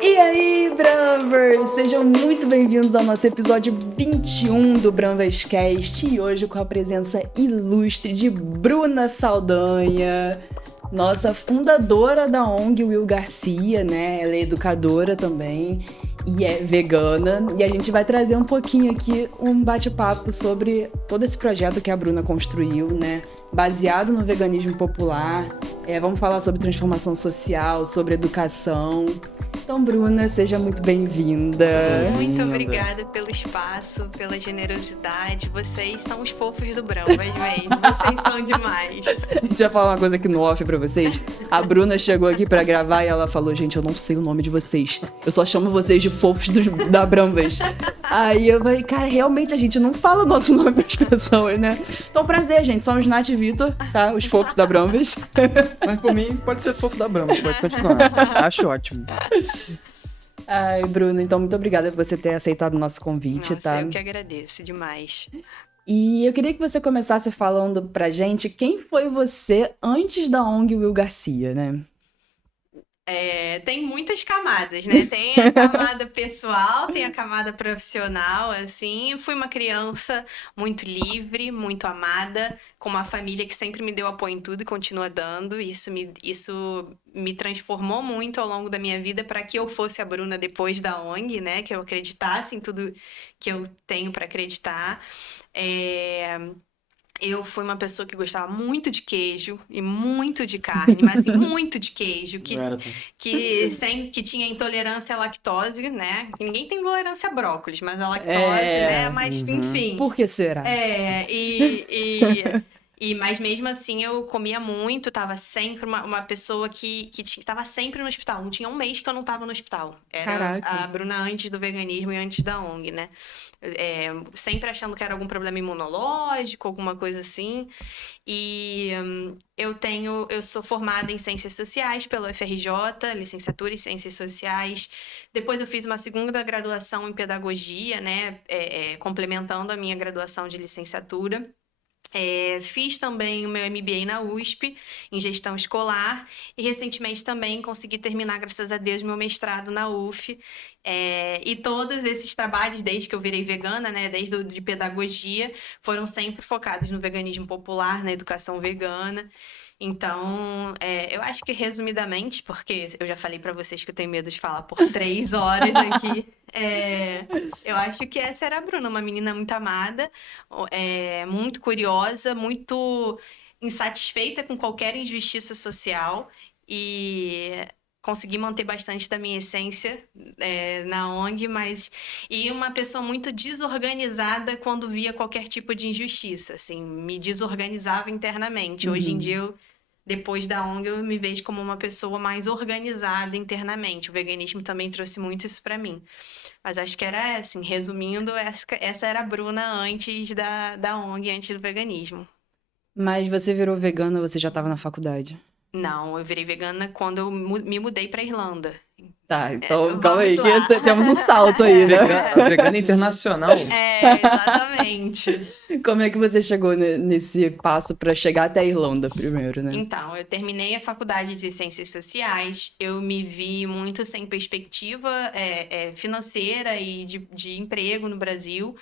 E aí, Bramvers! Sejam muito bem-vindos ao nosso episódio 21 do Bramverscast e hoje com a presença ilustre de Bruna Saldanha, nossa fundadora da ONG Will Garcia, né? Ela é educadora também e é vegana e a gente vai trazer um pouquinho aqui um bate-papo sobre todo esse projeto que a Bruna construiu, né? Baseado no veganismo popular. Vamos falar sobre transformação social, sobre educação. Então, Bruna, seja muito bem-vinda. Muito obrigada pelo espaço, pela generosidade. Vocês são os fofos do Bramvers mesmo. Vocês são demais. A gente vai falar uma coisa aqui no off pra vocês. A Bruna chegou aqui pra gravar e ela falou: gente, eu não sei o nome de vocês. Eu só chamo vocês de fofos da Bramvers. Aí eu falei, cara, realmente a gente não fala o nosso nome pras pessoas, né? Então, prazer, gente. Somos Nath e Vitor, tá? Os fofos da Bramvers. Mas por mim pode ser fofo da Bramvers, pode continuar. Acho ótimo. Ai, Bruna, então muito obrigada por você ter aceitado o nosso convite, Nossa, tá? eu que agradeço demais. E eu queria que você começasse falando pra gente quem foi você antes da ONG Will Garcia, né? Tem muitas camadas, né? Tem a camada pessoal, tem a camada profissional, assim. Eu fui uma criança muito livre, muito amada, com uma família que sempre me deu apoio em tudo e continua dando. Isso me transformou muito ao longo da minha vida para que eu fosse a Bruna depois da ONG, né? Que eu acreditasse em tudo que eu tenho para acreditar. Eu fui uma pessoa que gostava muito de queijo e muito de carne, mas assim, muito de queijo, que tinha intolerância à lactose, né? Ninguém tem intolerância a brócolis, mas a lactose, né? Mas enfim. Por que será? Mas mesmo assim eu comia muito, tava sempre uma pessoa que tava sempre no hospital. Não tinha um mês que eu não tava no hospital. Era Caraca. a Bruna antes do veganismo e antes da ONG, né? Sempre achando que era algum problema imunológico, alguma coisa assim. E eu sou formada em Ciências Sociais pela UFRJ, licenciatura em Ciências Sociais. Depois eu fiz uma segunda graduação em Pedagogia, né? Complementando a minha graduação de licenciatura. Fiz também o meu MBA na USP, em Gestão Escolar, e recentemente também consegui terminar, graças a Deus, meu mestrado na UF. E todos esses trabalhos, desde que eu virei vegana, né, desde de pedagogia, foram sempre focados no veganismo popular, na educação vegana. Então, eu acho que resumidamente, porque eu já falei para vocês que eu tenho medo de falar por 3 horas aqui, eu acho que essa era a Bruna, uma menina muito amada, muito curiosa, muito insatisfeita com qualquer injustiça social e consegui manter bastante da minha essência na ONG, e uma pessoa muito desorganizada quando via qualquer tipo de injustiça, assim, me desorganizava internamente. Hoje em dia, depois da ONG, eu me vejo como uma pessoa mais organizada internamente. O veganismo também trouxe muito isso para mim. Mas acho que era assim, resumindo, essa era a Bruna antes da ONG, antes do veganismo. Mas você virou vegana, você já estava na faculdade? Não, eu virei vegana quando eu me mudei para Irlanda. Tá, então calma Vamos aí, lá. que temos um salto aí, né? Vegana internacional. Exatamente. Como é que você chegou nesse passo para chegar até a Irlanda primeiro, né? Então, eu terminei a faculdade de Ciências Sociais, eu me vi muito sem perspectiva financeira e de emprego no Brasil.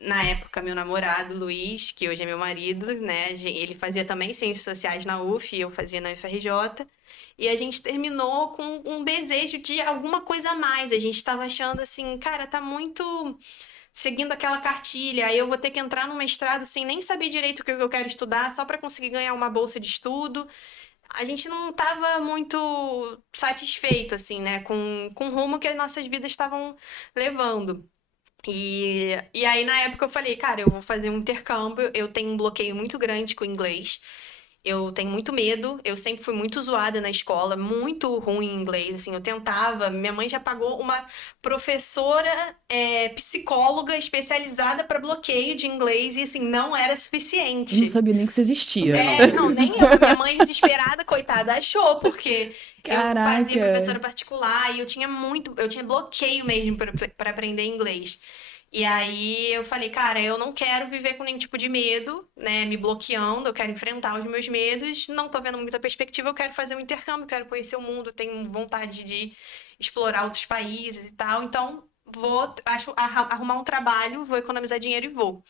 Na época, meu namorado, Luiz, que hoje é meu marido, né? Ele fazia também Ciências Sociais na UF e eu fazia na UFRJ. E a gente terminou com um desejo de alguma coisa a mais. A gente estava achando assim, cara, tá muito seguindo aquela cartilha. Aí eu vou ter que entrar no mestrado sem nem saber direito o que eu quero estudar, só para conseguir ganhar uma bolsa de estudo. A gente não estava muito satisfeito, assim, né? Com o rumo que as nossas vidas estavam levando. E aí, na época, eu falei, cara, eu vou fazer um intercâmbio. Eu tenho um bloqueio muito grande com o inglês. Eu tenho muito medo, eu sempre fui muito zoada na escola, muito ruim em inglês, assim, eu tentava, minha mãe já pagou uma professora psicóloga especializada para bloqueio de inglês e, assim, não era suficiente. Eu não sabia nem que isso existia. Não, nem eu. Minha mãe, desesperada, coitada, achou, porque Caraca. eu fazia professora particular e eu tinha bloqueio mesmo para aprender inglês. E aí eu falei, cara, eu não quero viver com nenhum tipo de medo, né? Me bloqueando, eu quero enfrentar os meus medos, não tô vendo muita perspectiva, eu quero fazer um intercâmbio, quero conhecer o mundo, tenho vontade de explorar outros países e tal. Então, arrumar um trabalho, vou economizar dinheiro e vou.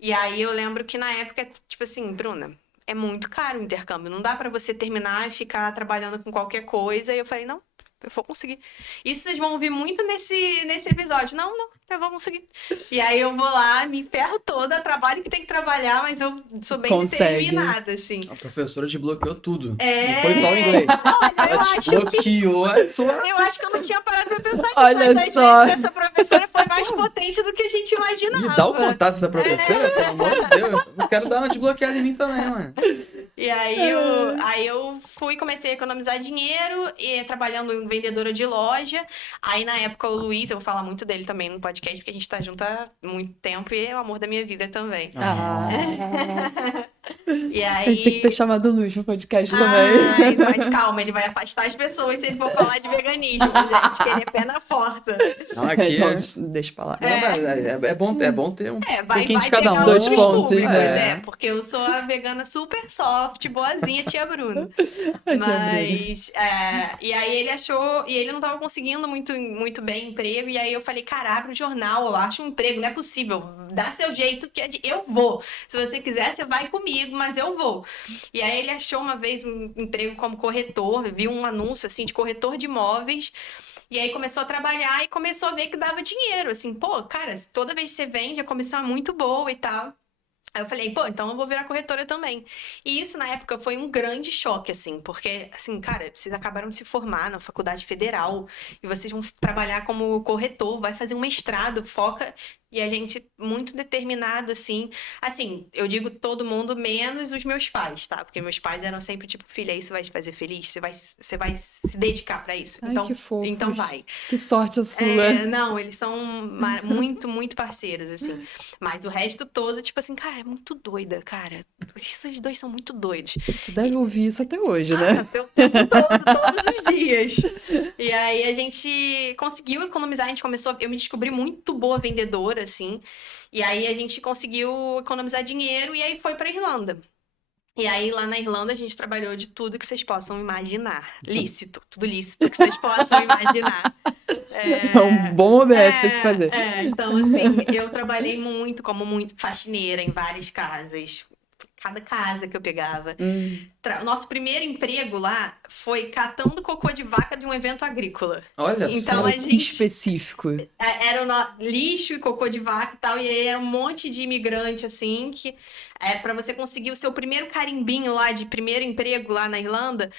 E aí eu lembro que na época, tipo assim, Bruna, é muito caro o intercâmbio, não dá pra você terminar e ficar trabalhando com qualquer coisa. E eu falei, não, eu vou conseguir. Isso vocês vão ouvir muito nesse episódio. Não, eu vou conseguir. E aí eu vou lá, me ferro toda, trabalho que tem que trabalhar, mas eu sou bem Consegue. determinada, assim. A professora te bloqueou tudo. É. Não foi só o inglês. Olha, eu Ela te acho que bloqueou a sua... eu acho que eu não tinha parado pra pensar nisso, Olha mas às só. vezes essa professora foi mais potente do que a gente imaginava. Me dá o contato dessa professora, pelo amor de Deus. Eu quero dar uma desbloqueada em mim também, mano. E aí eu fui, comecei a economizar dinheiro e trabalhando em vendedora de loja. Aí na época o Luiz, eu vou falar muito dele também no podcast, porque a gente tá junto há muito tempo e é o amor da minha vida também. Ah. E Eu aí. tinha que ter chamado o Luz no podcast Ai, também. mas calma, ele vai afastar as pessoas se ele for falar de veganismo, gente, que ele é pé na porta. Não, aqui Então, é... deixa pra lá. Não, mas é bom ter um Vai pouquinho de cada pegar um. Dois outros pontos, públicos, né? porque eu sou a vegana super soft, boazinha, tia Bruna. Ai, tia Bruna. Mas, e aí ele achou, e ele não tava conseguindo muito bem emprego, e aí eu falei, cara, abre o jornal, eu acho um emprego, não é possível, dá seu jeito, eu vou. Se você quiser, você vai comigo, mas eu vou. E aí ele achou uma vez um emprego como corretor, viu um anúncio, assim, de corretor de imóveis, e aí começou a trabalhar e começou a ver que dava dinheiro, assim, pô, cara, toda vez que você vende, a comissão é muito boa e tal. Aí eu falei, pô, então eu vou virar corretora também. E isso, na época, foi um grande choque, assim, porque, assim, cara, vocês acabaram de se formar na faculdade federal e vocês vão trabalhar como corretor, vai fazer um mestrado, foca. E a gente, muito determinado, assim. Assim, eu digo todo mundo, menos os meus pais, tá? Porque meus pais eram sempre tipo, filha, isso vai te fazer feliz? Você vai se dedicar pra isso? Ai, Então, que fofos. então vai. Que sorte a sua. Não, eles são muito parceiros, assim. Mas o resto todo, tipo assim, cara, é muito doida, cara. Esses dois são muito doidos. Tu deve ouvir isso até hoje, né? O tempo todo, todos os dias. E aí a gente conseguiu economizar, eu me descobri muito boa vendedora, assim. E aí a gente conseguiu economizar dinheiro e aí foi pra Irlanda. E aí, lá na Irlanda, a gente trabalhou de tudo que vocês possam imaginar. Lícito, tudo lícito que vocês possam imaginar. É um bom OBS pra se fazer. Então, assim, eu trabalhei muito faxineira em várias casas. Cada casa que eu pegava. Nosso primeiro emprego lá foi catando cocô de vaca de um evento agrícola. Olha Então, só. a Que gente... específico. Era lixo e cocô de vaca e tal, e aí era um monte de imigrante, assim, que para você conseguir o seu primeiro carimbinho lá de primeiro emprego lá na Irlanda,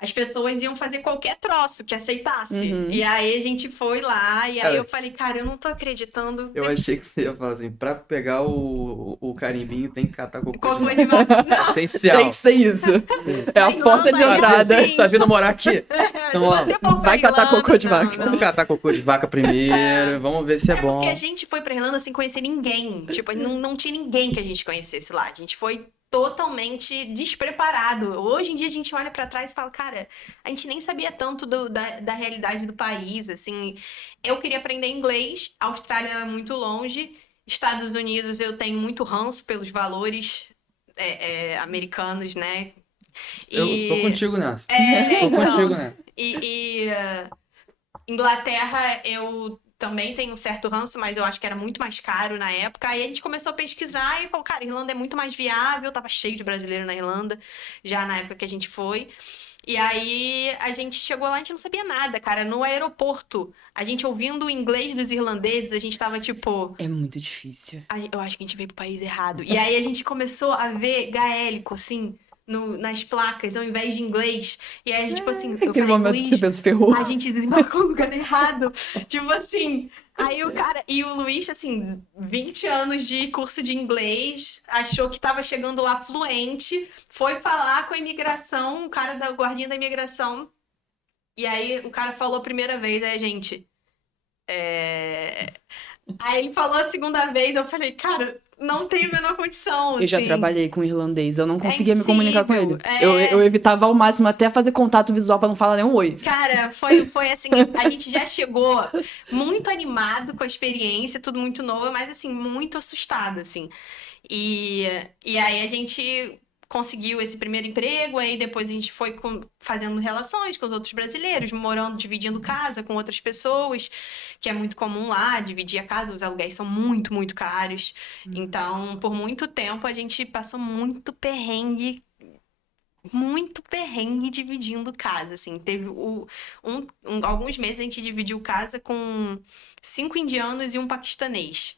as pessoas iam fazer qualquer troço que aceitasse. E aí a gente foi lá, e aí Cara, eu falei, cara, eu não tô acreditando. Eu achei que você ia falar assim, pra pegar o carimbinho tem que catar cocô de Cocô vaca. de vaca. Não. Essencial. Tem que ser isso. É a Irlanda porta de é entrada. assim. Tá vindo morar aqui? Se Então, ó, você for pra vai catar Irlanda, cocô de vaca. Vamos catar cocô de vaca primeiro, vamos ver se é bom. Porque a gente foi pra Irlanda sem conhecer ninguém. Tipo, não tinha ninguém que a gente conhecesse lá. A gente foi totalmente despreparado. Hoje em dia a gente olha pra trás e fala, cara, a gente nem sabia tanto da realidade do país, assim. Eu queria aprender inglês, a Austrália era muito longe, Estados Unidos eu tenho muito ranço pelos valores americanos, né? Eu tô contigo nessa. Tô então, contigo nessa. Inglaterra, eu também tenho um certo ranço, mas eu acho que era muito mais caro na época. Aí a gente começou a pesquisar e falou, cara, Irlanda é muito mais viável. Tava cheio de brasileiro na Irlanda, já na época que a gente foi. E aí a gente chegou lá, a gente não sabia nada, cara. No aeroporto, a gente ouvindo o inglês dos irlandeses, a gente tava tipo... É muito difícil. Eu acho que a gente veio pro país errado. E aí a gente começou a ver gaélico, assim... nas placas, ao invés de inglês. E aí, tipo assim, eu Aquele falei, momento que Luiz, você pensa, ferrou. a gente desembarcou no lugar errado. Tipo assim, aí o cara... E o Luiz, assim, 20 anos de curso de inglês, achou que tava chegando lá fluente, foi falar com a imigração, o cara da guardinha da imigração. E aí o cara falou a primeira vez, aí a gente... Aí ele falou a segunda vez, eu falei, cara, não tem a menor condição, Eu já assim. trabalhei com irlandês, eu não conseguia me comunicar com ele. impossível, Eu evitava ao máximo até fazer contato visual pra não falar nem um oi. Cara, foi assim, a gente já chegou muito animado com a experiência, tudo muito novo, mas assim, muito assustado, assim. E, e aí a gente conseguiu esse primeiro emprego, aí depois a gente foi fazendo relações com os outros brasileiros, morando, dividindo casa com outras pessoas, que é muito comum lá, dividir a casa, os aluguéis são muito, muito caros. Então, por muito tempo, a gente passou muito perrengue dividindo casa, assim. Teve alguns meses a gente dividiu casa com 5 indianos e um paquistanês.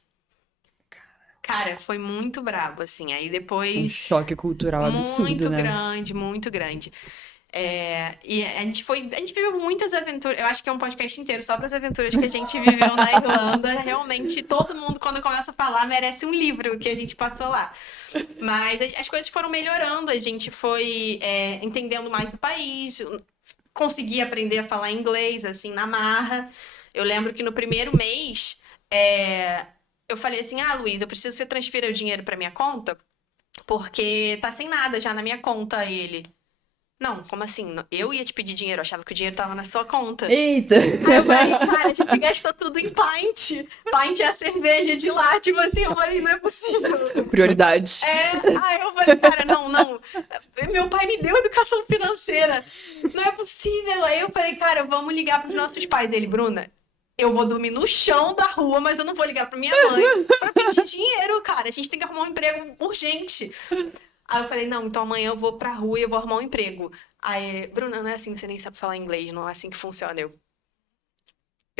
Cara, foi muito brabo, assim. Aí Um depois, choque cultural absurdo, muito né? grande, muito grande. E a gente viveu muitas aventuras. Eu acho que é um podcast inteiro só para as aventuras que a gente viveu na Irlanda. Realmente, todo mundo, quando começa a falar, merece um livro que a gente passou lá. Mas as coisas foram melhorando, a gente foi entendendo mais do país, consegui aprender a falar inglês, assim, na marra. Eu lembro que no primeiro mês, eu falei assim, Luiz, eu preciso que você transfira o dinheiro para minha conta, porque tá sem nada já na minha conta, ele. Não, como assim? Eu ia te pedir dinheiro, eu achava que o dinheiro tava na sua conta. Eita! Aí eu falei, cara, a gente gastou tudo em pint. Pint é a cerveja de lá, tipo assim, eu falei, não é possível. Prioridade. Aí eu falei, cara, não. Meu pai me deu educação financeira. Não é possível. Aí eu falei, cara, vamos ligar pros nossos pais. Ele, Bruna, eu vou dormir no chão da rua, mas eu não vou ligar pra minha mãe pra pedir dinheiro, cara. A gente tem que arrumar um emprego urgente. Aí eu falei, não, então amanhã eu vou pra rua e eu vou arrumar um emprego. Aí, Bruna, não é assim, você nem sabe falar inglês, não é assim que funciona. Eu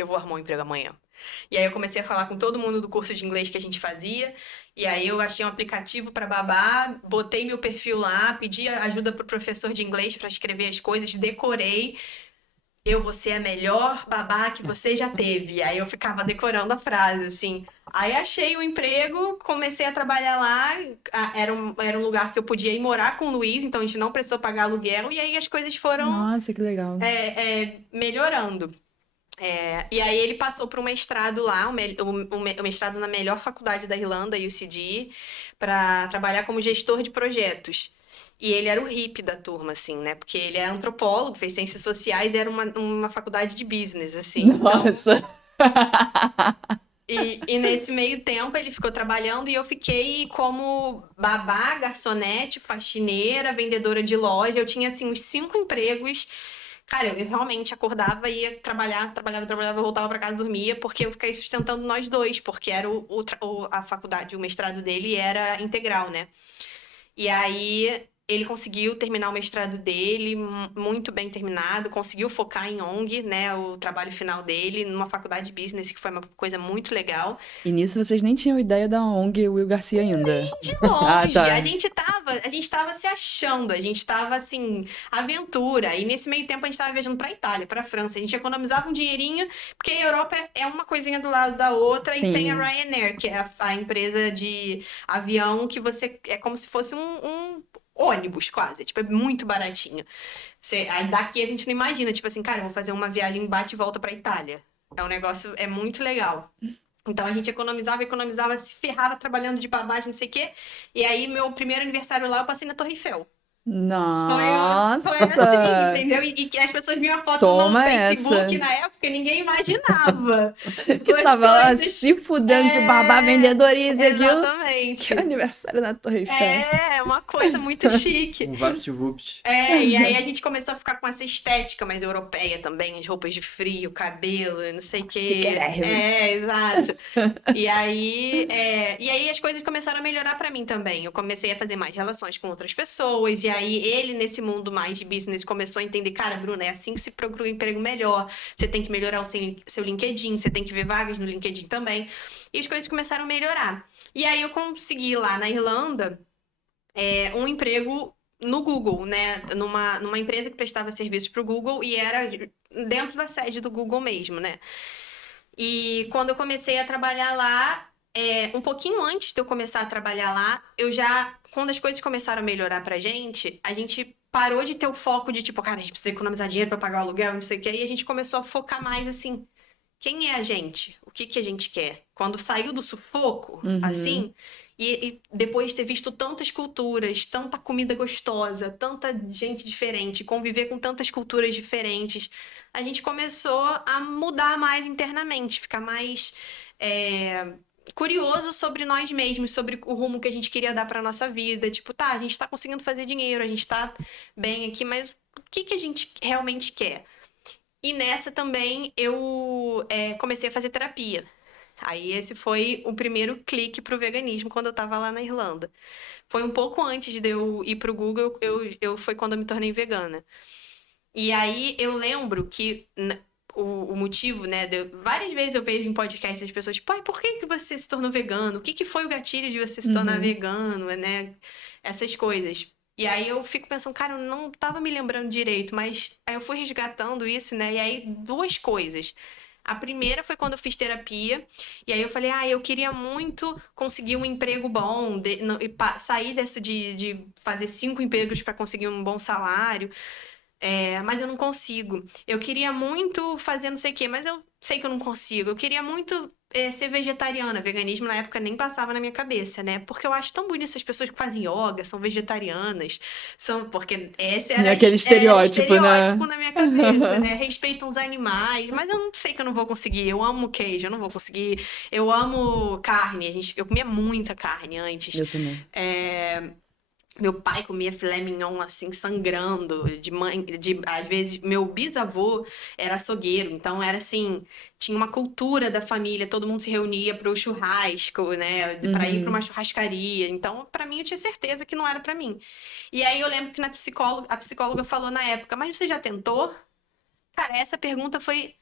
vou arrumar um emprego amanhã. E aí eu comecei a falar com todo mundo do curso de inglês que a gente fazia. E aí eu achei um aplicativo para babá, botei meu perfil lá, pedi ajuda pro professor de inglês para escrever as coisas, decorei. Eu vou ser a melhor babá que você já teve. Aí eu ficava decorando a frase, assim. Aí achei o emprego, comecei a trabalhar lá. Era um lugar que eu podia ir morar com o Luiz, então a gente não precisou pagar aluguel. E aí as coisas foram Nossa, que legal. melhorando. E aí ele passou para um mestrado lá, o mestrado na melhor faculdade da Irlanda, UCD, para trabalhar como gestor de projetos. E ele era o hippie da turma, assim, né? Porque ele é antropólogo, fez ciências sociais e era uma faculdade de business, assim. Nossa! E nesse meio tempo ele ficou trabalhando e eu fiquei como babá, garçonete, faxineira, vendedora de loja. Eu tinha, assim, uns 5 empregos. Cara, eu realmente acordava, ia trabalhar, trabalhava, voltava pra casa, dormia, porque eu fiquei sustentando nós dois, porque era a faculdade, o mestrado dele era integral, né? E aí ele conseguiu terminar o mestrado dele, muito bem terminado, conseguiu focar em ONG, né, o trabalho final dele, numa faculdade de business, que foi uma coisa muito legal. E nisso vocês nem tinham ideia da ONG Will Garcia ainda. De longe, tá. a gente tava se achando, a gente tava assim, aventura. E nesse meio tempo a gente tava viajando pra Itália, pra França. A gente economizava um dinheirinho, porque a Europa é uma coisinha do lado da outra. Sim. E tem a Ryanair, que é a empresa de avião que você é como se fosse um ônibus, quase. Tipo, é muito baratinho. Aí daqui a gente não imagina, tipo assim, cara, eu vou fazer uma viagem bate e volta pra Itália. É um negócio, é muito legal. Então a gente economizava, se ferrava trabalhando de babagem, não sei o quê. E aí, meu primeiro aniversário lá, eu passei na Torre Eiffel. Nossa! Foi assim, entendeu? E que as pessoas viam a foto Toma no Facebook essa. na época, ninguém imaginava. Que As tava lá coisas- se fudendo de babá, vendedoriza e aquilo. Exatamente. Que aniversário na Torre Eiffel. É uma coisa muito chique. Um VaptVupt. E aí a gente começou a ficar com essa estética mais europeia também, as roupas de frio, cabelo, não sei o quê. Chiquérrimos. Exato. E aí as coisas começaram a melhorar pra mim também. Eu comecei a fazer mais relações com outras pessoas, e aí ele, nesse mundo mais de business, começou a entender, cara, Bruna, é assim que se procura um emprego melhor. Você tem que melhorar o seu LinkedIn, você tem que ver vagas no LinkedIn também. E as coisas começaram a melhorar. E aí eu consegui lá na Irlanda um emprego no Google, né? Numa empresa que prestava serviços para o Google e era dentro da sede do Google mesmo, né? E quando eu comecei a trabalhar lá, um pouquinho antes de eu começar a trabalhar lá, quando as coisas começaram a melhorar pra gente, a gente parou de ter o foco de tipo, cara, a gente precisa economizar dinheiro para pagar o aluguel, não sei o quê, e a gente começou a focar mais assim, quem é a gente? O que a gente quer? Quando saiu do sufoco, assim, e depois de ter visto tantas culturas, tanta comida gostosa, tanta gente diferente, conviver com tantas culturas diferentes, a gente começou a mudar mais internamente, ficar mais curioso sobre nós mesmos, sobre o rumo que a gente queria dar para nossa vida. Tipo, tá, a gente tá conseguindo fazer dinheiro, a gente tá bem aqui, mas o que a gente realmente quer? E nessa também eu comecei a fazer terapia. Aí esse foi o primeiro clique pro veganismo quando eu tava lá na Irlanda. Foi um pouco antes de eu ir pro Google, foi quando eu me tornei vegana. E aí eu lembro que o motivo, né? Várias vezes eu vejo em podcast as pessoas, tipo, ai, por que você se tornou vegano? O que foi o gatilho de você se tornar vegano, né? Essas coisas. E aí eu fico pensando, cara, eu não tava me lembrando direito, mas aí eu fui resgatando isso, né? E aí duas coisas. A primeira foi quando eu fiz terapia, e aí eu falei, eu queria muito conseguir um emprego bom, sair dessa de fazer 5 empregos para conseguir um bom salário. Mas eu não consigo. Eu queria muito fazer não sei o quê, mas eu sei que eu não consigo. Eu queria muito ser vegetariana. Veganismo na época nem passava na minha cabeça, né? Porque eu acho tão bonito essas pessoas que fazem yoga, são vegetarianas, porque esse E aquele estereótipo, era né? estereótipo na minha cabeça, né? Respeitam os animais, mas eu não sei que eu não vou conseguir. Eu amo queijo, eu não vou conseguir. Eu amo carne. Eu comia muita carne antes. Eu também. Meu pai comia filé mignon assim, sangrando. Às vezes, meu bisavô era açougueiro, então era assim, tinha uma cultura da família, todo mundo se reunia para o churrasco, né? Para ir para uma churrascaria. Então, para mim, eu tinha certeza que não era para mim. E aí eu lembro que a psicóloga falou na época, mas você já tentou? Cara, essa pergunta foi,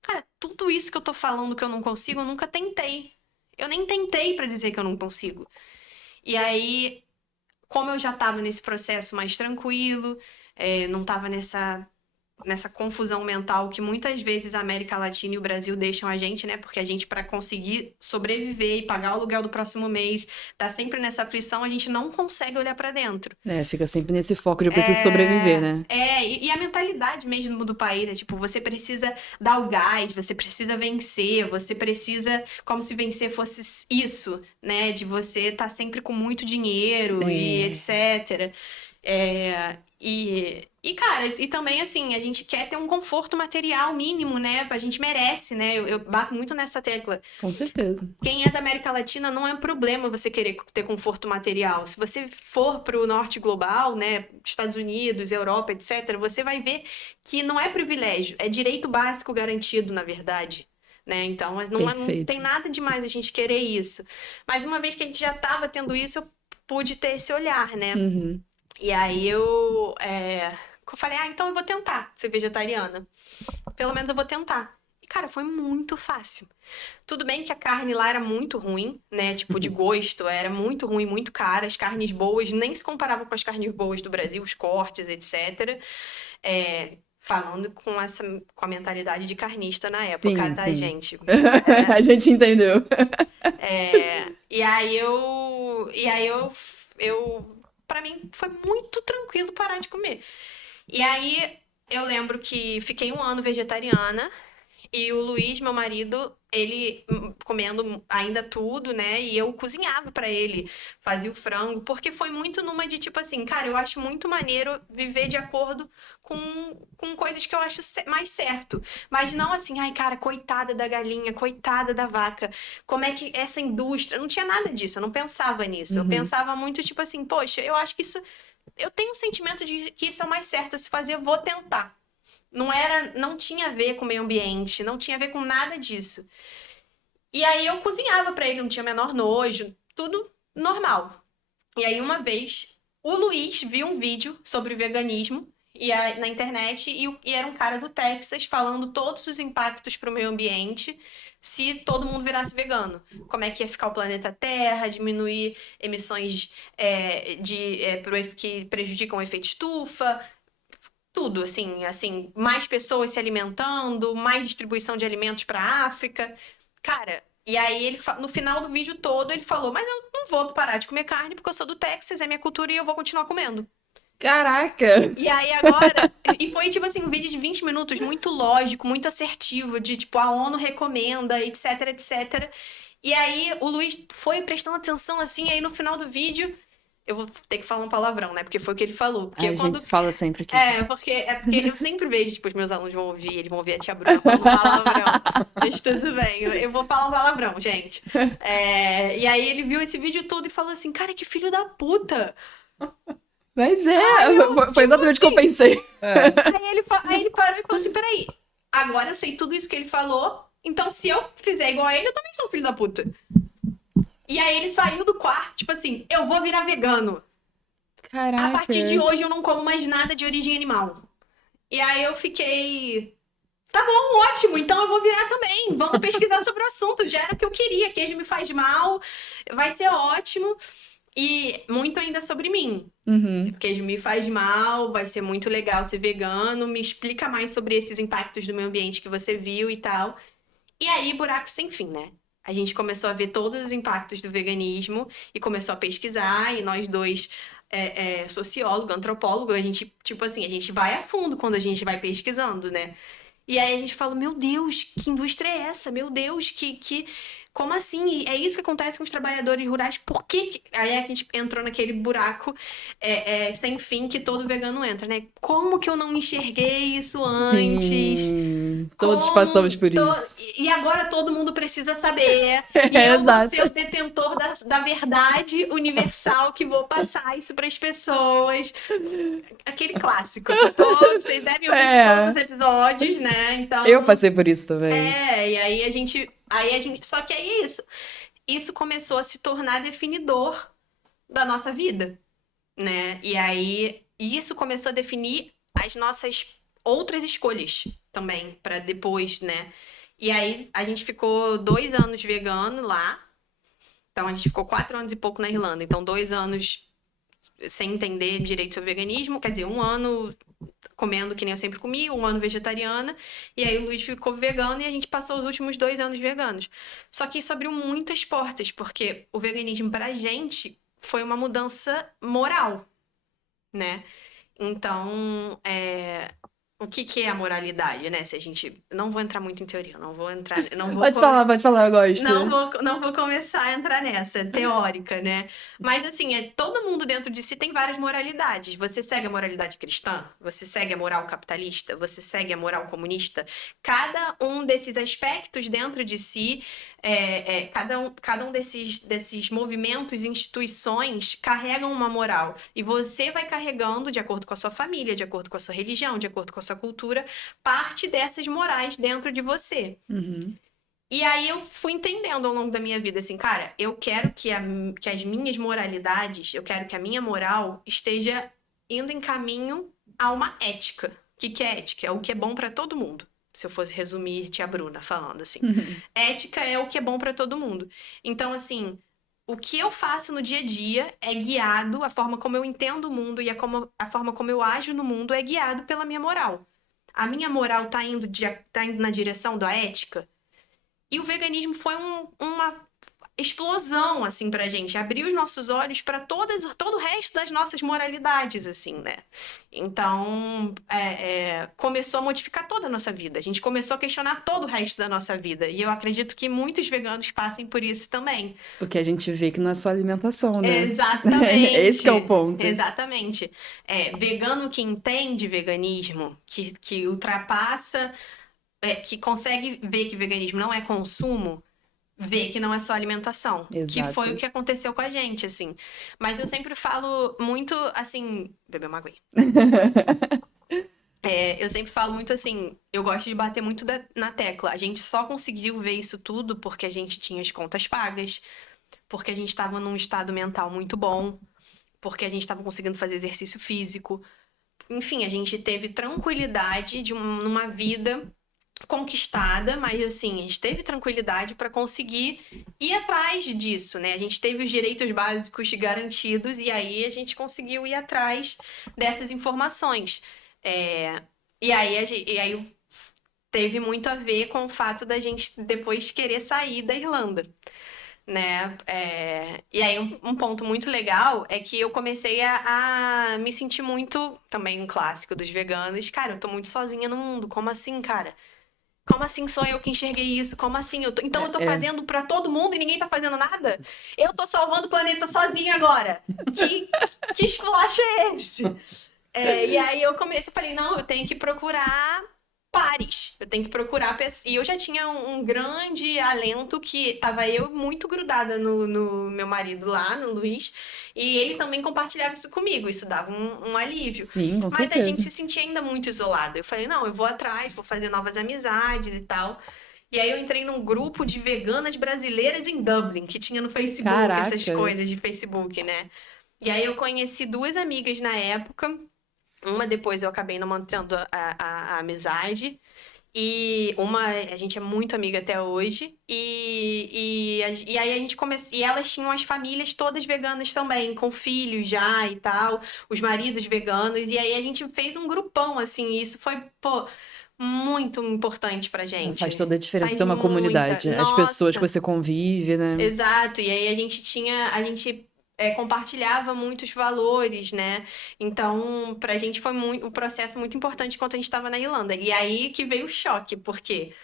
cara, tudo isso que eu tô falando que eu não consigo, eu nunca tentei. Eu nem tentei para dizer que eu não consigo. E aí, como eu já estava nesse processo mais tranquilo, não estava nessa confusão mental que muitas vezes a América Latina e o Brasil deixam a gente, né? Porque a gente, para conseguir sobreviver e pagar o aluguel do próximo mês, tá sempre nessa aflição, a gente não consegue olhar para dentro. Fica sempre nesse foco de eu preciso sobreviver, né? E a mentalidade mesmo do país é tipo, você precisa dar o gás, você precisa vencer, você precisa, como se vencer fosse isso, né? De você estar sempre com muito dinheiro e etc. Cara, e também assim, a gente quer ter um conforto material mínimo, né? A gente merece, né? Eu bato muito nessa tecla. Com certeza. Quem é da América Latina não é um problema você querer ter conforto material. Se você for para o norte global, né? Estados Unidos, Europa, etc., você vai ver que não é privilégio, é direito básico garantido, na verdade. Né? Então, não tem nada demais a gente querer isso. Mas uma vez que a gente já estava tendo isso, eu pude ter esse olhar, né? E aí eu falei, então eu vou tentar ser vegetariana. Pelo menos eu vou tentar. E, cara, foi muito fácil. Tudo bem que a carne lá era muito ruim, né? Tipo, de gosto, era muito ruim, muito cara. As carnes boas nem se comparavam com as carnes boas do Brasil, os cortes, etc. Falando com a mentalidade de carnista na época, sim, tá, sim. gente? A gente entendeu. E aí pra mim foi muito tranquilo parar de comer. E aí eu lembro que fiquei 1 ano vegetariana e o Luiz, meu marido, ele comendo ainda tudo, né? E eu cozinhava pra ele, fazia o frango, porque foi muito numa de tipo assim, cara, eu acho muito maneiro viver de acordo com coisas que eu acho mais certo. Mas não assim, ai, cara, coitada da galinha, coitada da vaca. Como é que essa indústria. Não tinha nada disso, eu não pensava nisso. Eu pensava muito tipo assim, poxa, eu acho que isso. Eu tenho um sentimento de que isso é o mais certo a se fazer, eu vou tentar. Não tinha a ver com o meio ambiente, não tinha a ver com nada disso. E aí eu cozinhava pra ele, não tinha o menor nojo, tudo normal. E aí uma vez o Luiz viu um vídeo sobre veganismo na internet e era um cara do Texas falando todos os impactos pro meio ambiente se todo mundo virasse vegano. Como é que ia ficar o planeta Terra, diminuir emissões que prejudicam o efeito estufa, tudo, assim, mais pessoas se alimentando, mais distribuição de alimentos para a África. Cara, e aí ele no final do vídeo todo ele falou, mas eu não vou parar de comer carne porque eu sou do Texas, é minha cultura e eu vou continuar comendo. Caraca! E aí agora, e foi tipo assim, um vídeo de 20 minutos muito lógico, muito assertivo, de tipo, a ONU recomenda, etc, etc. E aí o Luiz foi prestando atenção assim, aí no final do vídeo, eu vou ter que falar um palavrão, né? Porque foi o que ele falou. Porque A gente quando. fala sempre aqui. É porque eu sempre vejo, tipo, os meus alunos vão ouvir, eles vão ouvir a tia Bruna falando palavrão. Mas tudo bem, eu vou falar um palavrão, gente. E aí ele viu esse vídeo todo e falou assim, cara, que filho da puta. Mas foi tipo exatamente o que eu assim, pensei. É. Aí ele parou e falou assim, peraí, agora eu sei tudo isso que ele falou, então se eu fizer igual a ele, eu também sou um filho da puta. E aí ele saiu do quarto, tipo assim, eu vou virar vegano. Caraca. A partir de hoje eu não como mais nada de origem animal. E aí eu fiquei... Tá bom, ótimo, então eu vou virar também. Vamos pesquisar sobre o assunto. Já era o que eu queria. Queijo me faz mal, vai ser ótimo. E muito ainda sobre mim. Uhum. Queijo me faz mal, vai ser muito legal ser vegano. Me explica mais sobre esses impactos do meio ambiente que você viu e tal. E aí, buraco sem fim, né? A gente começou a ver todos os impactos do veganismo e começou a pesquisar, e nós dois, sociólogo, antropólogo, a gente, tipo assim, a gente vai a fundo quando a gente vai pesquisando, né? E aí a gente fala, meu Deus, que indústria é essa? Meu Deus, como assim? E é isso que acontece com os trabalhadores rurais? Por que... Aí a gente entrou naquele buraco sem fim que todo vegano entra, né? Como que eu não enxerguei isso antes? Sim, todos passamos por isso. E agora todo mundo precisa saber. E eu vou ser o detentor da verdade universal que vou passar isso para as pessoas. Aquele clássico que vocês devem ouvir isso todos os episódios, né? Então, Eu passei por isso também. e aí a gente. Só que aí é isso. Isso começou a se tornar definidor da nossa vida, né? E aí isso começou a definir as nossas outras escolhas também, para depois, né? E aí a gente ficou 2 anos vegano lá. Então a gente ficou 4 anos e pouco na Irlanda. Então 2 anos sem entender direito sobre veganismo. Quer dizer, 1 ano comendo que nem eu sempre comi, 1 ano vegetariana. E aí o Luiz ficou vegano e a gente passou os últimos 2 anos veganos. Só que isso abriu muitas portas, porque o veganismo pra gente foi uma mudança moral, né? Então, o que é a moralidade, né? Se a gente... Não vou entrar muito em teoria, não vou entrar... Não vou Pode falar, eu gosto. Não vou começar a entrar nessa, teórica, né? Mas, assim, todo mundo dentro de si tem várias moralidades. Você segue a moralidade cristã? Você segue a moral capitalista? Você segue a moral comunista? Cada um desses aspectos dentro de si, cada um desses movimentos, instituições, carregam uma moral. E você vai carregando, de acordo com a sua família, de acordo com a sua religião, de acordo com a sua cultura, parte dessas morais dentro de você. Uhum. E aí eu fui entendendo ao longo da minha vida, assim, cara, eu quero que as minhas moralidades, eu quero que a minha moral esteja indo em caminho a uma ética. O que é ética? É o que é bom pra todo mundo. Se eu fosse resumir tia Bruna falando assim. Ética é o que é bom pra todo mundo. Então, assim, o que eu faço no dia a dia é guiado, a forma como eu entendo o mundo e a forma como eu ajo no mundo é guiado pela minha moral. A minha moral tá indo na direção da ética? E o veganismo foi uma explosão, assim, pra gente. Abriu os nossos olhos para todo o resto das nossas moralidades, assim, né? Então, começou a modificar toda a nossa vida. A gente começou a questionar todo o resto da nossa vida. E eu acredito que muitos veganos passem por isso também. Porque a gente vê que não é só alimentação, né? Exatamente. Esse que é o ponto. Exatamente. Vegano que entende veganismo, que ultrapassa... que consegue ver que veganismo não é consumo, vê que não é só alimentação. Exato. Que foi o que aconteceu com a gente, assim. Mas eu sempre falo muito, assim... Beber uma aguinha. Eu sempre falo muito assim, eu gosto de bater muito na tecla. A gente só conseguiu ver isso tudo porque a gente tinha as contas pagas, porque a gente estava num estado mental muito bom, porque a gente estava conseguindo fazer exercício físico. Enfim, a gente teve tranquilidade numa vida conquistada, mas assim, a gente teve tranquilidade para conseguir ir atrás disso, né? A gente teve os direitos básicos garantidos e aí a gente conseguiu ir atrás dessas informações. E aí teve muito a ver com o fato da gente depois querer sair da Irlanda, né? E aí, um ponto muito legal é que eu comecei a me sentir muito, também um clássico dos veganos, cara, eu tô muito sozinha no mundo, como assim, cara? Como assim sou eu que enxerguei isso? Como assim? Então eu tô fazendo pra todo mundo e ninguém tá fazendo nada? Eu tô salvando o planeta sozinha agora. Que esculacho é esse? E aí eu falei, não, eu tenho que procurar pares. Eu tenho que procurar pessoas. E eu já tinha um grande alento que tava eu muito grudada no meu marido lá, no Luiz. E ele também compartilhava isso comigo. Isso dava um alívio. Sim, com Mas certeza. a gente se sentia ainda muito isolado. Eu falei, não, eu vou atrás, vou fazer novas amizades e tal. E aí eu entrei num grupo de veganas brasileiras em Dublin, que tinha no Facebook, essas Caraca. coisas de Facebook, né? E aí eu conheci 2 amigas na época. Uma depois eu acabei não mantendo a amizade. E a gente é muito amiga até hoje. E aí a gente começou. E elas tinham as famílias todas veganas também, com filhos já e tal, os maridos veganos. E aí a gente fez um grupão, assim. E isso foi, pô, muito importante pra gente. Faz toda a diferença Faz ter uma muita. comunidade. As pessoas que Nossa. você convive, né? Exato, e aí a gente compartilhava muitos valores, né? Então, pra gente foi um processo muito importante enquanto a gente estava na Irlanda. E aí que veio o choque, porque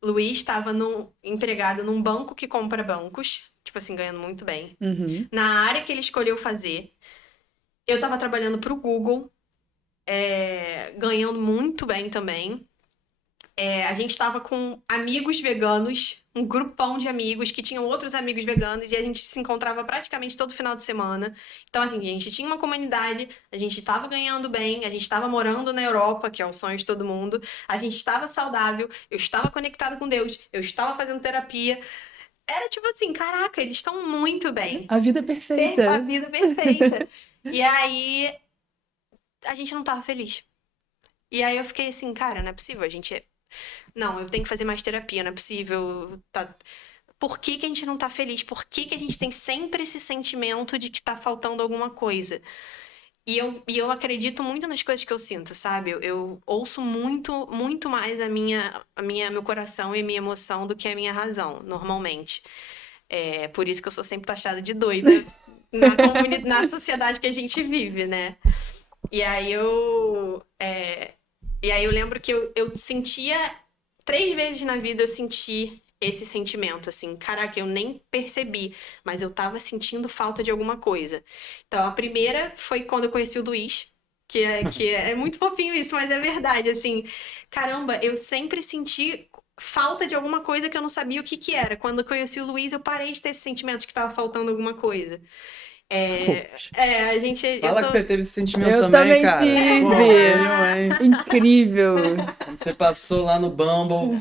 Luiz estava empregado num banco que compra bancos, tipo assim, ganhando muito bem, Uhum. na área que ele escolheu fazer. Eu estava trabalhando pro Google, ganhando muito bem também. A gente estava com amigos veganos, um grupão de amigos que tinham outros amigos veganos e a gente se encontrava praticamente todo final de semana. Então, assim, a gente tinha uma comunidade, a gente estava ganhando bem, a gente estava morando na Europa, que é o sonho de todo mundo, a gente estava saudável, eu estava conectada com Deus, eu estava fazendo terapia. Era tipo assim, caraca, eles estão muito bem. A vida é perfeita. A vida perfeita. E aí, a gente não tava feliz. E aí eu fiquei assim, cara, não é possível, Não, eu tenho que fazer mais terapia, não é possível. Por que a gente não tá feliz? Por que a gente tem sempre esse sentimento de que tá faltando alguma coisa? E eu acredito muito nas coisas que eu sinto, sabe? Eu ouço muito, muito mais meu coração e a minha emoção do que a minha razão, normalmente. Por isso que eu sou sempre taxada de doida na sociedade que a gente vive, né? E aí eu lembro que eu sentia 3 vezes na vida eu senti esse sentimento, assim, caraca, eu nem percebi, mas eu tava sentindo falta de alguma coisa. Então, a primeira foi quando eu conheci o Luiz, que é muito fofinho isso, mas é verdade, assim, caramba, eu sempre senti falta de alguma coisa que eu não sabia o que era. Quando eu conheci o Luiz, eu parei de ter esse sentimento de que tava faltando alguma coisa. A gente... Fala que você teve esse sentimento Eu também, também cara. tive. Pô, eu, hein? Incrível. Quando você passou lá no Bumble,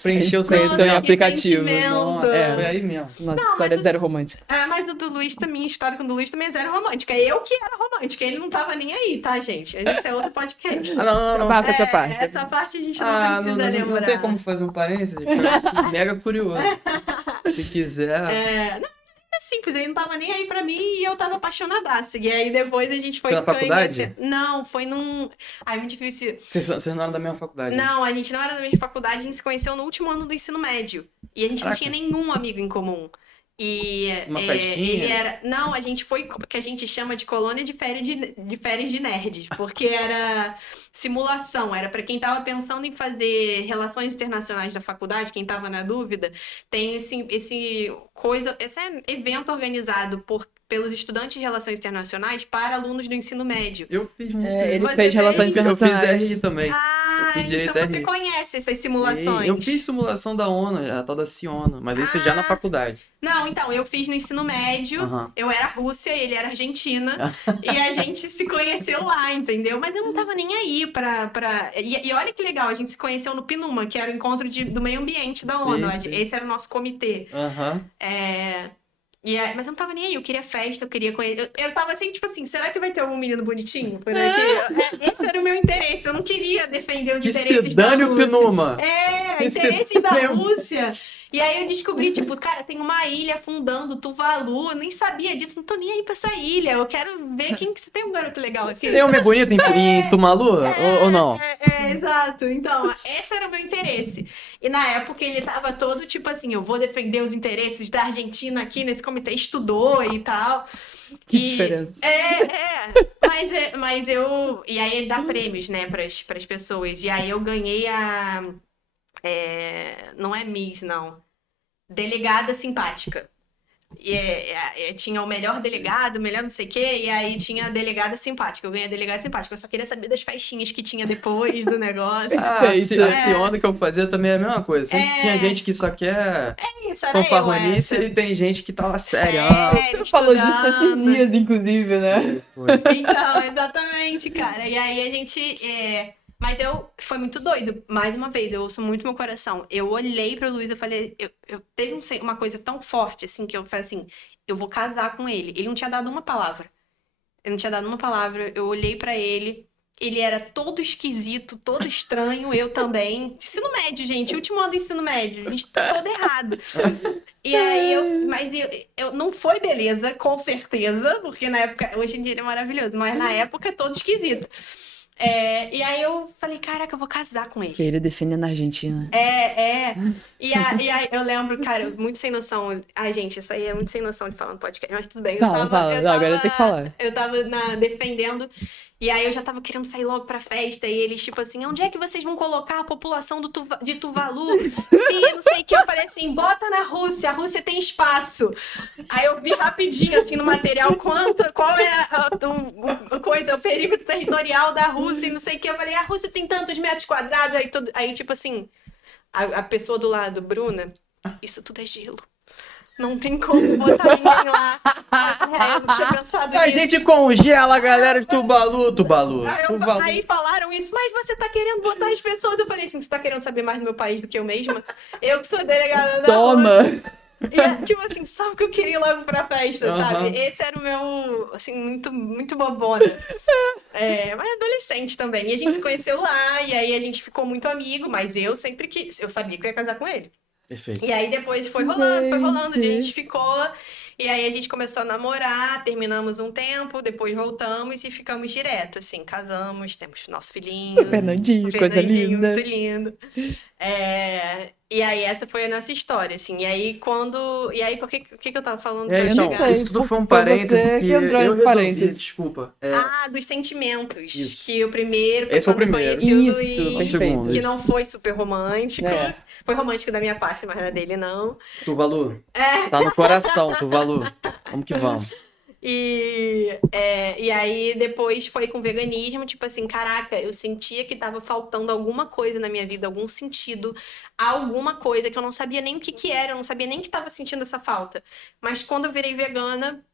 preencheu o Nossa, seu então é aplicativo. sentimento. Foi aí mesmo. Nossa, história zero romântica. Mas o do Luiz também, a história com o do Luiz também é zero romântica. Eu que era romântica, ele não tava nem aí, tá, gente? Mas esse é outro podcast. Não. Essa parte. Essa parte a gente não precisa lembrar. Não tem como fazer um parênteses? Mega curioso. Se quiser. É simples, ele não tava nem aí pra mim e eu tava apaixonadaça. E aí depois a gente foi Pela se faculdade? conhecer. Não, foi num... Ai, muito difícil. Vocês não eram da mesma faculdade? Não, a gente não era da mesma faculdade, a gente se conheceu no último ano do ensino médio. E a gente não Caraca. tinha nenhum amigo em comum. E Uma festinha? ele era... Não, a gente foi o que a gente chama de colônia de férias de nerd. Porque era simulação, era pra quem tava pensando em fazer relações internacionais da faculdade, quem tava na dúvida, tem esse evento organizado pelos estudantes de relações internacionais para alunos do ensino médio. Eu fiz muito Ele Você fez relações Eu internacionais. fiz RI também. Ah, direito então a você RI. conhece essas simulações. Eu fiz simulação da ONU, a tal da Ciona, mas isso já na faculdade. Não, então, eu fiz no ensino médio, Aham. eu era Rússia, ele era Argentina, e a gente se conheceu lá, entendeu? Mas eu não tava nem aí E olha que legal, a gente se conheceu no PNUMA, que era o encontro do meio ambiente da ONU, Sim. esse era o nosso comitê. Aham. Mas eu não tava nem aí, eu queria festa, eu queria conhecer. Eu tava assim, tipo assim, será que vai ter algum menino bonitinho por aqui? Esse era o meu interesse, eu não queria defender os Que interesses se dane da o Rússia. Pinuma. interesses da Rússia. E aí eu descobri, tipo, cara, tem uma ilha afundando, Tuvalu, eu nem sabia disso, não tô nem aí pra essa ilha, eu quero ver quem que se tem um garoto legal aqui. Tem homem bonito em Tumalu ou não? Exato. Então, esse era o meu interesse. E na época ele tava todo tipo assim, eu vou defender os interesses da Argentina aqui nesse comitê, estudou e tal. Que diferença. Mas eu... E aí ele dá prêmios, né, pras pessoas. E aí eu ganhei não é Miss, não. Delegada simpática. E tinha o melhor delegado, o melhor não sei o quê, e aí tinha a delegada simpática. Eu ganhei a delegada simpática. Eu só queria saber das festinhas que tinha depois do negócio. A Ciona que eu fazia também é a mesma coisa. Sempre tinha gente que só quer Isso, era fanfarronice eu, e tem gente que tá lá sério. Tu falou disso esses dias, inclusive, né? Então, exatamente, cara. E aí a gente... Mas foi muito doido. Mais uma vez, eu ouço muito meu coração. Eu olhei pro Luiz, eu falei... Eu teve uma coisa tão forte, assim, que eu falei assim... Eu vou casar com ele. Ele não tinha dado uma palavra. Eu olhei pra ele... Ele era todo esquisito, todo estranho, eu também. Ensino médio, gente. Último ano do ensino médio. A gente tá todo errado. E aí, mas eu não foi beleza, com certeza. Porque na época... Hoje em dia ele é maravilhoso. Mas na época, todo esquisito. E aí eu falei, caraca, eu vou casar com ele. Que ele defende na Argentina. E aí eu lembro, cara, muito sem noção. Ai, gente, isso aí é muito sem noção de falar no podcast, mas tudo bem. Fala. Não, agora tem que falar. Eu tava defendendo, e aí eu já tava querendo sair logo pra festa, e eles, tipo assim, onde é que vocês vão colocar a população de Tuvalu? E não sei o que, eu falei assim, bota na Rússia, a Rússia tem espaço. Aí eu vi rapidinho, assim, no material, qual é o perigo territorial da Rússia, e não sei o que. Eu falei, a Rússia tem tantos metros quadrados, aí tipo assim, a pessoa do lado, Bruna, isso tudo é gelo. Não tem como botar ninguém lá. Eu não tinha pensado nisso. A gente congela a galera de Tuvalu. Aí falaram isso, mas você tá querendo botar as pessoas. Eu falei assim, você tá querendo saber mais do meu país do que eu mesma? Eu que sou delegada da Rússia. E, tipo assim, só porque eu queria ir logo pra festa, sabe? Esse era o meu, assim, muito, muito bobona. Mas adolescente também. E a gente se conheceu lá, e aí a gente ficou muito amigo, mas eu sempre quis, eu sabia que eu ia casar com ele. Perfeito. E aí depois foi rolando, a gente ficou... E aí a gente começou a namorar, terminamos um tempo, depois voltamos e ficamos direto, assim, casamos, temos nosso filhinho. Fernandinho, coisa linda. Muito lindo. E aí essa foi a nossa história, assim. E aí por que eu tava falando? Então, isso tudo foi um parênteses que eu resolvi, desculpa. Dos sentimentos. Isso. Que o primeiro Esse foi o primeiro. Conheci o Isso, Luiz, perfeito. que não foi super romântico. Foi romântico da minha parte, mas na dele não. Tuvalu. Tá no coração, Tuvalu. Vamos que vamos. E aí depois foi com veganismo, tipo assim, caraca, eu sentia que tava faltando alguma coisa na minha vida, algum sentido, alguma coisa que eu não sabia nem o que era, eu não sabia nem que tava sentindo essa falta. Mas quando eu virei vegana,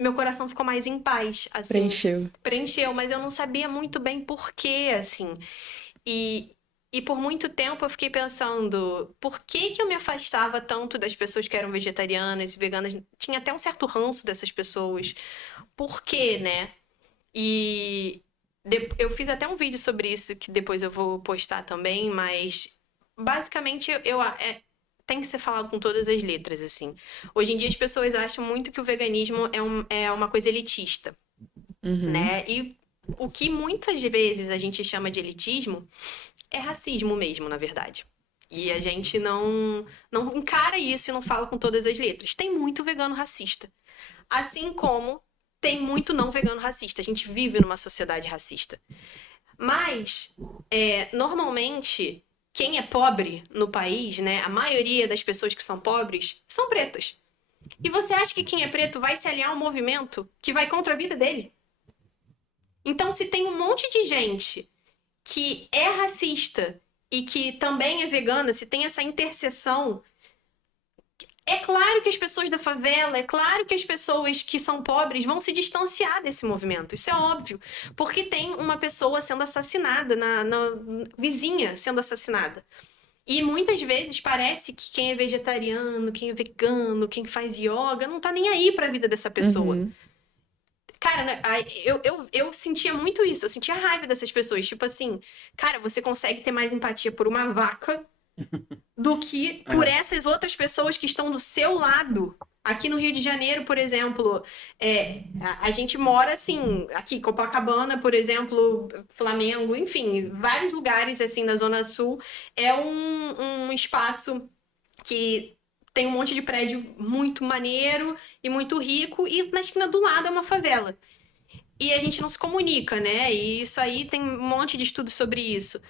meu coração ficou mais em paz, assim. Preencheu, mas eu não sabia muito bem por quê, assim. E por muito tempo eu fiquei pensando, por que eu me afastava tanto das pessoas que eram vegetarianas e veganas? Tinha até um certo ranço dessas pessoas. Por quê, né? E eu fiz até um vídeo sobre isso, que depois eu vou postar também, mas basicamente tem que ser falado com todas as letras, assim. Hoje em dia as pessoas acham muito que o veganismo é uma coisa elitista, né? E o que muitas vezes a gente chama de elitismo é racismo mesmo, na verdade. E a gente não encara isso e não fala com todas as letras. Tem muito vegano racista. Assim como tem muito não vegano racista. A gente vive numa sociedade racista. Mas, normalmente, quem é pobre no país, né? A maioria das pessoas que são pobres são pretas. E você acha que quem é preto vai se aliar a um movimento que vai contra a vida dele? Então, se tem um monte de gente que é racista e que também é vegana, se tem essa interseção, é claro que as pessoas da favela, é claro que as pessoas que são pobres vão se distanciar desse movimento, isso é óbvio, porque tem uma pessoa sendo assassinada, na vizinha sendo assassinada. E muitas vezes parece que quem é vegetariano, quem é vegano, quem faz yoga, não tá nem aí pra vida dessa pessoa. Cara, eu sentia muito isso, eu sentia raiva dessas pessoas. Tipo assim, cara, você consegue ter mais empatia por uma vaca do que por essas outras pessoas que estão do seu lado. Aqui no Rio de Janeiro, por exemplo, a gente mora assim, aqui, Copacabana, por exemplo, Flamengo, enfim, vários lugares assim na Zona Sul. É um espaço que tem um monte de prédio muito maneiro e muito rico, e na esquina do lado é uma favela. E a gente não se comunica, né? E isso aí tem um monte de estudos sobre isso.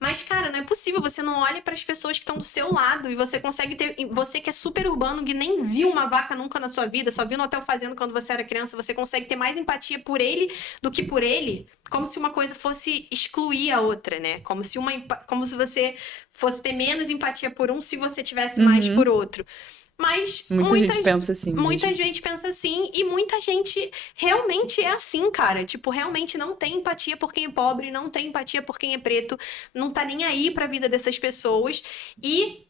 Mas, cara, não é possível. Você não olha para as pessoas que estão do seu lado e você consegue ter. Você que é super urbano, que nem viu uma vaca nunca na sua vida, só viu no Hotel Fazenda quando você era criança, você consegue ter mais empatia por ele do que por ele, como se uma coisa fosse excluir a outra, né? Como se você fosse ter menos empatia por um se você tivesse mais por outro. Mas Muita gente pensa assim muita mesmo. gente pensa assim, e muita gente realmente é assim, cara. Tipo, realmente não tem empatia por quem é pobre, não tem empatia por quem é preto, não tá nem aí pra vida dessas pessoas. E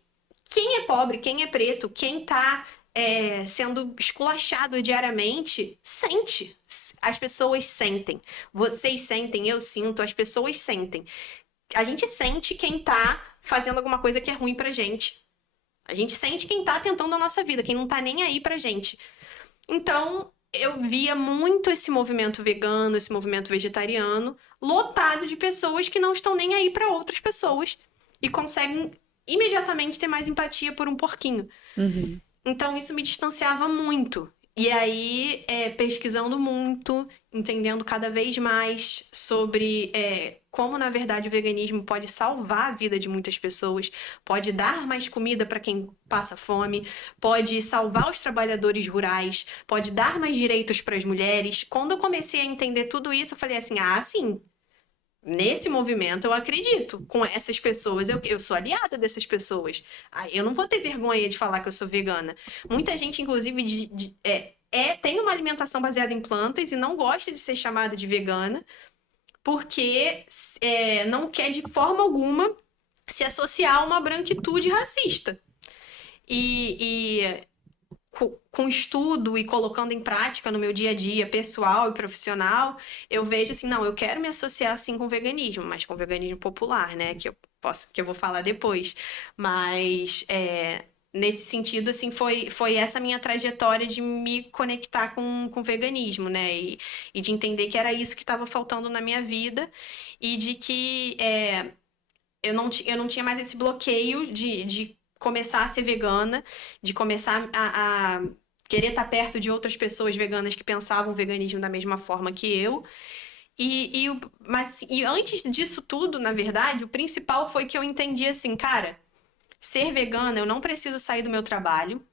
quem é pobre, quem é preto, quem tá sendo esculachado diariamente, sente. As pessoas sentem. Vocês sentem, eu sinto, as pessoas sentem. A gente sente quem tá fazendo alguma coisa que é ruim pra gente. A gente sente quem tá tentando a nossa vida, quem não tá nem aí pra gente. Então, eu via muito esse movimento vegano, esse movimento vegetariano, lotado de pessoas que não estão nem aí pra outras pessoas e conseguem imediatamente ter mais empatia por um porquinho. Uhum. Então, isso me distanciava muito. E aí, pesquisando muito, entendendo cada vez mais sobre como, na verdade, o veganismo pode salvar a vida de muitas pessoas, pode dar mais comida para quem passa fome, pode salvar os trabalhadores rurais, pode dar mais direitos para as mulheres. Quando eu comecei a entender tudo isso, eu falei assim: ah, sim. Nesse movimento, eu acredito. Com essas pessoas, eu sou aliada dessas pessoas. Eu não vou ter vergonha de falar que eu sou vegana. Muita gente, inclusive, tem uma alimentação baseada em plantas e não gosta de ser chamada de vegana, porque não quer de forma alguma se associar a uma branquitude racista. E com estudo e colocando em prática no meu dia a dia, pessoal e profissional, eu vejo assim, não, eu quero me associar assim com o veganismo, mas com o veganismo popular, né? Que eu vou falar depois. Mas nesse sentido, assim, foi essa minha trajetória de me conectar com o veganismo, né? E de entender que era isso que estava faltando na minha vida e de que eu não tinha mais esse bloqueio de começar a ser vegana, de começar a querer estar perto de outras pessoas veganas que pensavam o veganismo da mesma forma que eu. Mas antes disso tudo, na verdade, o principal foi que eu entendi assim, cara, ser vegana, eu não preciso sair do meu trabalho,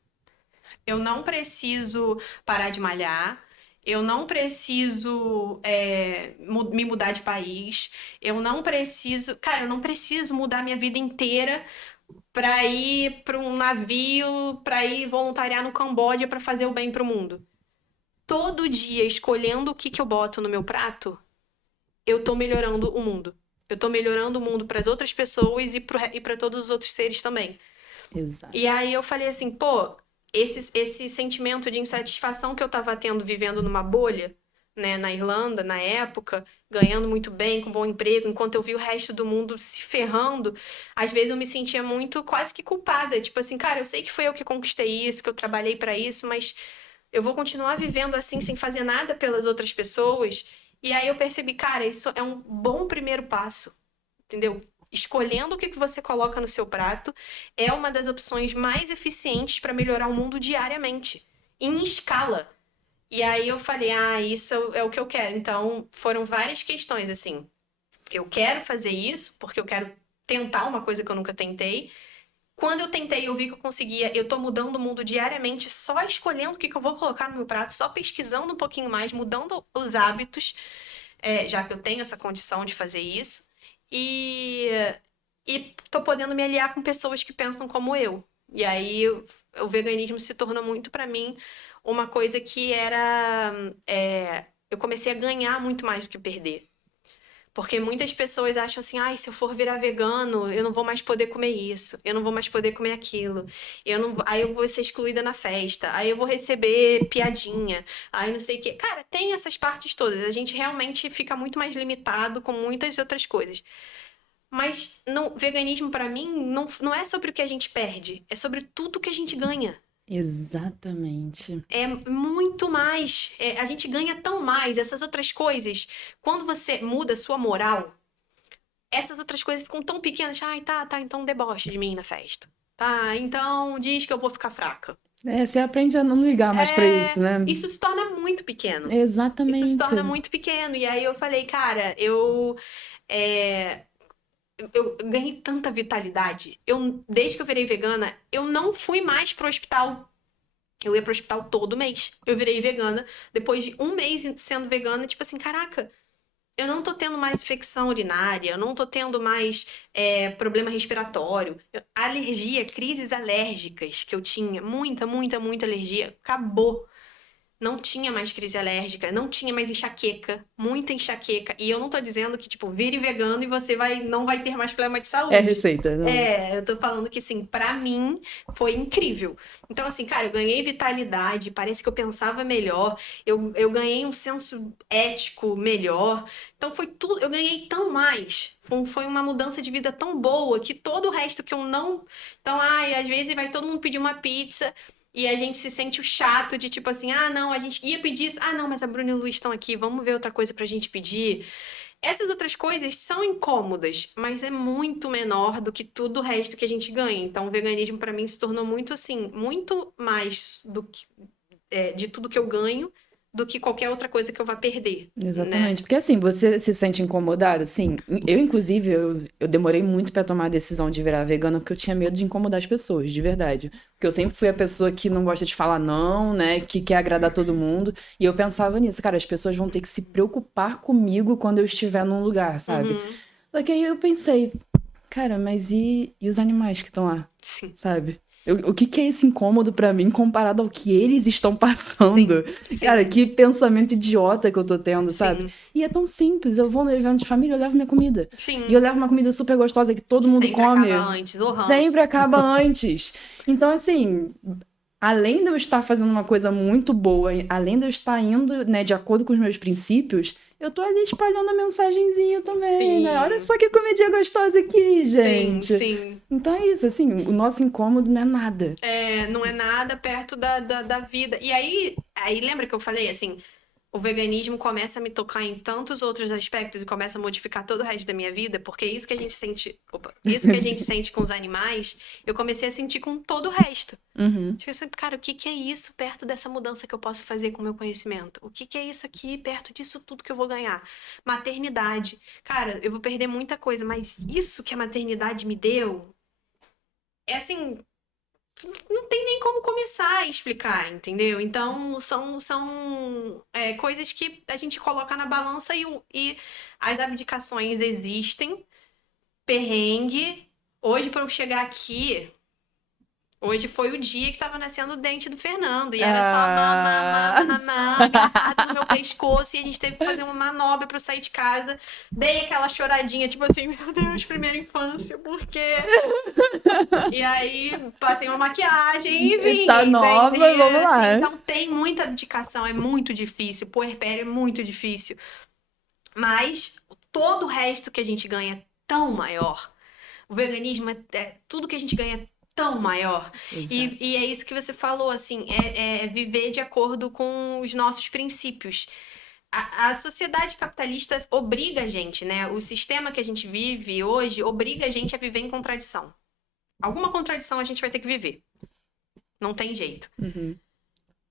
eu não preciso parar de malhar, eu não preciso me mudar de país, eu não preciso. Cara, eu não preciso mudar minha vida inteira para ir para um navio, para ir voluntariar no Camboja para fazer o bem para o mundo. Todo dia escolhendo o que eu boto no meu prato, eu tô melhorando o mundo. Eu tô melhorando o mundo para as outras pessoas e para todos os outros seres também. Exato. E aí eu falei assim, pô, esse sentimento de insatisfação que eu tava tendo vivendo numa bolha, né, na Irlanda, na época, ganhando muito bem, com bom emprego, enquanto eu vi o resto do mundo se ferrando, às vezes eu me sentia muito quase que culpada, tipo assim, cara, eu sei que foi eu que conquistei isso, que eu trabalhei para isso, mas eu vou continuar vivendo assim sem fazer nada pelas outras pessoas. E aí eu percebi, cara, isso é um bom primeiro passo, entendeu? Escolhendo o que você coloca no seu prato é uma das opções mais eficientes para melhorar o mundo diariamente, em escala. E aí eu falei, isso é o que eu quero. Então, foram várias questões, assim. Eu quero fazer isso porque eu quero tentar uma coisa que eu nunca tentei. Quando eu tentei, eu vi que eu conseguia. Eu tô mudando o mundo diariamente, só escolhendo o que eu vou colocar no meu prato, só pesquisando um pouquinho mais, mudando os hábitos, já que eu tenho essa condição de fazer isso. E, e tô podendo me aliar com pessoas que pensam como eu. E aí o veganismo se tornou muito para mim uma coisa que era. Eu comecei a ganhar muito mais do que perder. Porque muitas pessoas acham assim, se eu for virar vegano, eu não vou mais poder comer isso, eu não vou mais poder comer aquilo, aí eu vou ser excluída na festa, aí eu vou receber piadinha, aí não sei o quê. Cara, tem essas partes todas, a gente realmente fica muito mais limitado com muitas outras coisas. Mas no veganismo, pra mim, não é sobre o que a gente perde, é sobre tudo que a gente ganha. Exatamente. É muito mais. A gente ganha tão mais. Essas outras coisas, quando você muda a sua moral, essas outras coisas ficam tão pequenas. Ai, tá, então deboche de mim na festa. Tá, então diz que eu vou ficar fraca. Você aprende a não ligar mais pra isso, né? Isso se torna muito pequeno. Isso se Exatamente. torna muito pequeno. E aí eu falei, cara, eu ganhei tanta vitalidade. Desde que eu virei vegana, eu não fui mais pro hospital. Eu ia pro hospital todo mês. Eu virei vegana. Depois de um mês sendo vegana, tipo assim, caraca, eu não tô tendo mais infecção urinária, eu não tô tendo mais problema respiratório. Alergia, crises alérgicas que eu tinha, muita alergia, acabou. Não tinha mais crise alérgica, não tinha mais enxaqueca, muita enxaqueca. E eu não tô dizendo que, tipo, vire vegano e você não vai ter mais problema de saúde. É receita, não? Eu tô falando que, assim, pra mim foi incrível. Então, assim, cara, eu ganhei vitalidade, parece que eu pensava melhor, eu ganhei um senso ético melhor. Então, foi tudo, eu ganhei tão mais. Foi uma mudança de vida tão boa que todo o resto que eu não. Então, às vezes vai todo mundo pedir uma pizza. E a gente se sente o chato de tipo assim, não, a gente ia pedir isso. Não, mas a Bruna e o Luiz estão aqui, vamos ver outra coisa pra gente pedir. Essas outras coisas são incômodas, mas é muito menor do que tudo o resto que a gente ganha. Então, o veganismo pra mim se tornou muito assim, muito mais do que, de tudo que eu ganho do que qualquer outra coisa que eu vá perder. Exatamente, Né? porque assim, você se sente incomodada, assim, inclusive, eu demorei muito pra tomar a decisão de virar vegana porque eu tinha medo de incomodar as pessoas, de verdade. Porque eu sempre fui a pessoa que não gosta de falar não, né, que quer agradar todo mundo, e eu pensava nisso, cara, as pessoas vão ter que se preocupar comigo quando eu estiver num lugar, sabe? Só que aí eu pensei, cara, mas e os animais que estão lá, Sim. sabe? O que é esse incômodo pra mim comparado ao que eles estão passando? Sim. Cara, que pensamento idiota que eu tô tendo, sabe? Sim. E é tão simples. Eu vou no evento de família, eu levo minha comida. Sim. E eu levo uma comida super gostosa que todo mundo Sempre come. acaba antes, o ranço. Sempre acaba antes. Então, assim, além de eu estar fazendo uma coisa muito boa, além de eu estar indo, né, de acordo com os meus princípios, eu tô ali espalhando a mensagenzinha também, Sim. né? Olha só que comidinha gostosa aqui, gente. Sim. Então é isso, assim, o nosso incômodo não é nada. Não é nada perto da vida. E aí lembra que eu falei, assim, o veganismo começa a me tocar em tantos outros aspectos e começa a modificar todo o resto da minha vida, porque isso que a gente sente, isso que a gente sente com os animais, eu comecei a sentir com todo o resto. Tipo assim, cara, o que é isso perto dessa mudança que eu posso fazer com o meu conhecimento? O que é isso aqui perto disso tudo que eu vou ganhar? Maternidade. Cara, eu vou perder muita coisa, mas isso que a maternidade me deu, assim, não tem nem como começar a explicar, entendeu? Então, são coisas que a gente coloca na balança e as abdicações existem, perrengue. Hoje, para eu chegar aqui, hoje foi o dia que tava nascendo o dente do Fernando. E era só mamã, agarrado no meu pescoço. E a gente teve que fazer uma manobra pra eu sair de casa. Dei aquela choradinha, tipo assim, meu Deus, primeira infância, por quê? E aí, passei uma maquiagem e vim. Tá nova, vamos lá. Assim, então tem muita abdicação, é muito difícil. Puerpério é muito difícil. Mas todo o resto que a gente ganha é tão maior. O veganismo tudo que a gente ganha tão maior. E é isso que você falou, assim, é viver de acordo com os nossos princípios. A sociedade capitalista obriga a gente, né? O sistema que a gente vive hoje obriga a gente a viver em contradição. Alguma contradição a gente vai ter que viver. Não tem jeito.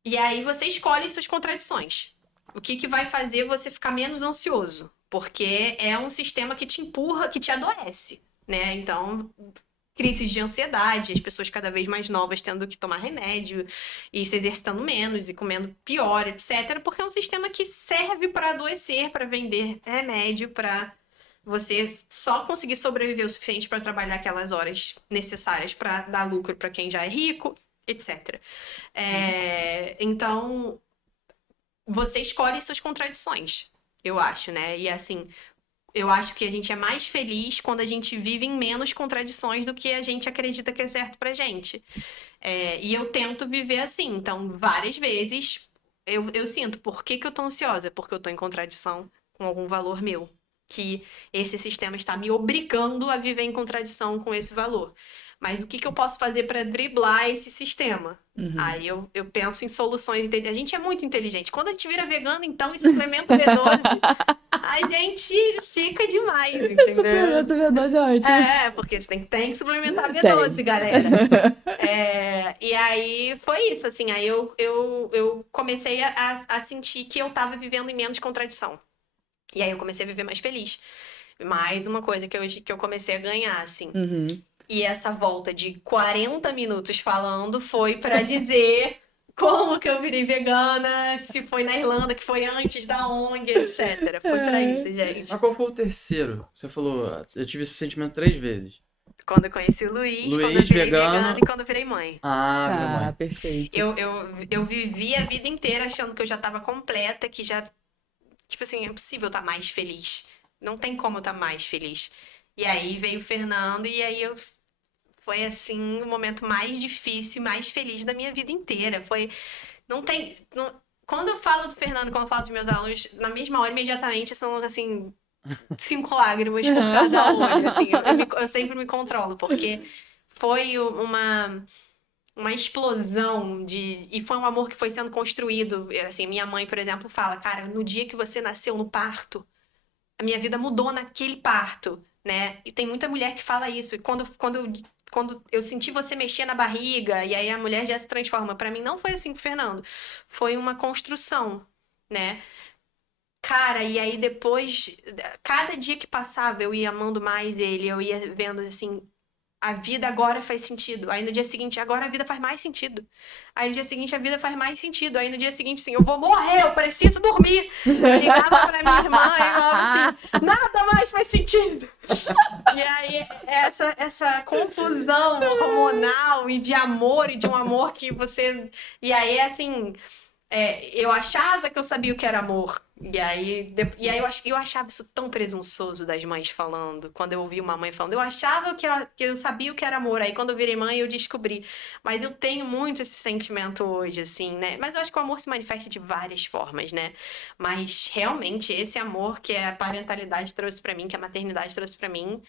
E aí você escolhe suas contradições. O que vai fazer você ficar menos ansioso? Porque é um sistema que te empurra, que te adoece, né? Então, crises de ansiedade, as pessoas cada vez mais novas tendo que tomar remédio e se exercitando menos e comendo pior, etc. Porque é um sistema que serve para adoecer, para vender remédio, para você só conseguir sobreviver o suficiente para trabalhar aquelas horas necessárias para dar lucro para quem já é rico, etc. Então, você escolhe suas contradições, eu acho, né? E assim, eu acho que a gente é mais feliz quando a gente vive em menos contradições do que a gente acredita que é certo pra gente. E eu tento viver assim. Então, várias vezes, eu sinto, por que eu tô ansiosa? Porque eu tô em contradição com algum valor meu. que esse sistema está me obrigando a viver em contradição com esse valor. Mas o que eu posso fazer para driblar esse sistema? Aí eu penso em soluções. A gente é muito inteligente. Quando a gente vira vegano, então, e suplementa B12, a gente fica demais, entendeu? Suplemento B12 é ótimo. Porque você tem que suplementar B12, galera. E aí foi isso, assim. Aí eu comecei a sentir que eu tava vivendo em menos contradição. E aí eu comecei a viver mais feliz. Mais uma coisa que eu comecei a ganhar, assim. E essa volta de 40 minutos falando foi pra dizer como que eu virei vegana, se foi na Irlanda, que foi antes da ONG, etc. Foi pra isso, gente. Mas qual foi o terceiro? Você falou, eu tive esse sentimento 3 vezes. Quando eu conheci o Luiz, quando eu virei vegana e quando eu virei mãe. Ah, perfeito. Eu vivi a vida inteira achando que eu já tava completa, que já... Tipo assim, é possível eu estar mais feliz. Não tem como eu estar mais feliz. E aí veio o Fernando e aí foi assim o momento mais difícil, mais feliz da minha vida inteira. Quando eu falo do Fernando, quando eu falo dos meus alunos, na mesma hora, imediatamente, são assim 5 lágrimas por cada olho. Assim, eu sempre me controlo, porque foi uma explosão e foi um amor que foi sendo construído. Assim, minha mãe, por exemplo, fala, cara, no dia que você nasceu no parto, a minha vida mudou naquele parto, né? E tem muita mulher que fala isso. E quando eu senti você mexer na barriga, e aí a mulher já se transforma. Pra mim não foi assim com o Fernando. Foi uma construção, né? Cara, e aí depois, cada dia que passava, eu ia amando mais ele, eu ia vendo assim, a vida agora faz sentido. Aí no dia seguinte, agora a vida faz mais sentido. Aí no dia seguinte, a vida faz mais sentido. Aí no dia seguinte, assim, eu vou morrer, eu preciso dormir. Eu ligava pra minha irmã e falava assim, nada mais faz sentido. E aí, essa confusão hormonal e de amor, e de um amor que você... E aí, assim... eu achava que eu sabia o que era amor. E aí eu achava isso tão presunçoso das mães falando. Quando eu ouvi uma mãe falando, eu achava que eu sabia o que era amor. Aí quando eu virei mãe, eu descobri. Mas eu tenho muito esse sentimento hoje, assim, né? Mas eu acho que o amor se manifesta de várias formas, né? Mas realmente esse amor que a parentalidade trouxe pra mim, que a maternidade trouxe pra mim,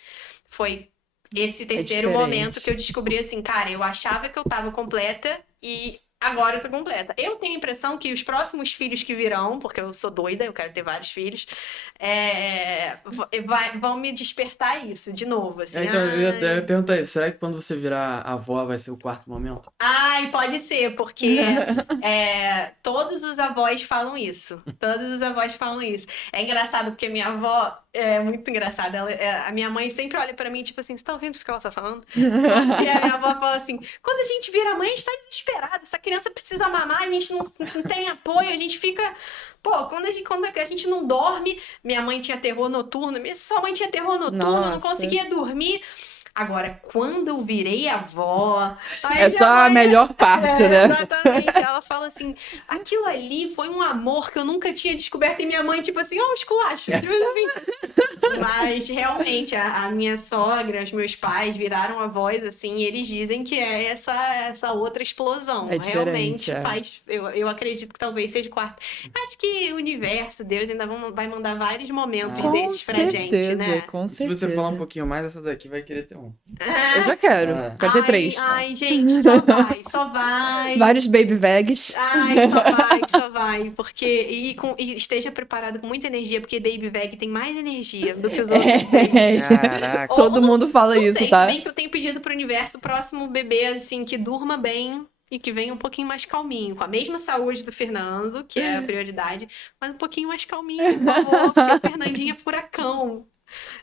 foi esse terceiro momento que eu descobri assim, cara, eu achava que eu tava completa e agora eu tô completa. Eu tenho a impressão que os próximos filhos que virão, porque eu sou doida, eu quero ter vários filhos, vão me despertar isso de novo, assim. Então, eu ia até perguntar isso. Será que quando você virar avó vai ser o 4º momento? Ai, pode ser, porque todos os avós falam isso. Todos os avós falam isso. É engraçado, porque minha avó é muito engraçada. A minha mãe sempre olha pra mim, tipo assim, você tá ouvindo isso que ela tá falando? E a minha avó fala assim, quando a gente vira mãe, a gente tá desesperada. Essa criança precisa mamar, a gente não tem apoio, a gente fica... Pô, quando a gente não dorme... Minha mãe tinha terror noturno, sua mãe tinha terror noturno, não conseguia dormir... Agora, quando eu virei avó... É só a melhor parte, né? Exatamente. Ela fala assim, aquilo ali foi um amor que eu nunca tinha descoberto. E minha mãe, tipo assim, ó, esculacho. Tipo assim. Mas, realmente, a minha sogra, os meus pais viraram avós, assim, e eles dizem que é essa outra explosão. Realmente faz... Eu acredito que talvez seja o 4º. Acho que o universo, Deus ainda vai mandar vários momentos desses pra gente, né? Com certeza. Se você falar um pouquinho mais, essa daqui vai querer ter um. Eu já quero. Quero ter 3. Ai, gente, só vai. Vários baby vegs. Ai, só vai. Porque, e esteja preparado com muita energia, porque baby veg tem mais energia do que os outros. Caraca. Todo mundo fala isso, sei, tá? Se bem que eu tenho pedido pro universo o próximo bebê, assim, que durma bem e que venha um pouquinho mais calminho, com a mesma saúde do Fernando, que é a prioridade, mas um pouquinho mais calminho, por favor, porque o Fernandinho é furacão.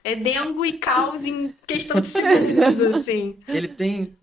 É dengue e caos em questão de segundos, assim. Ele tem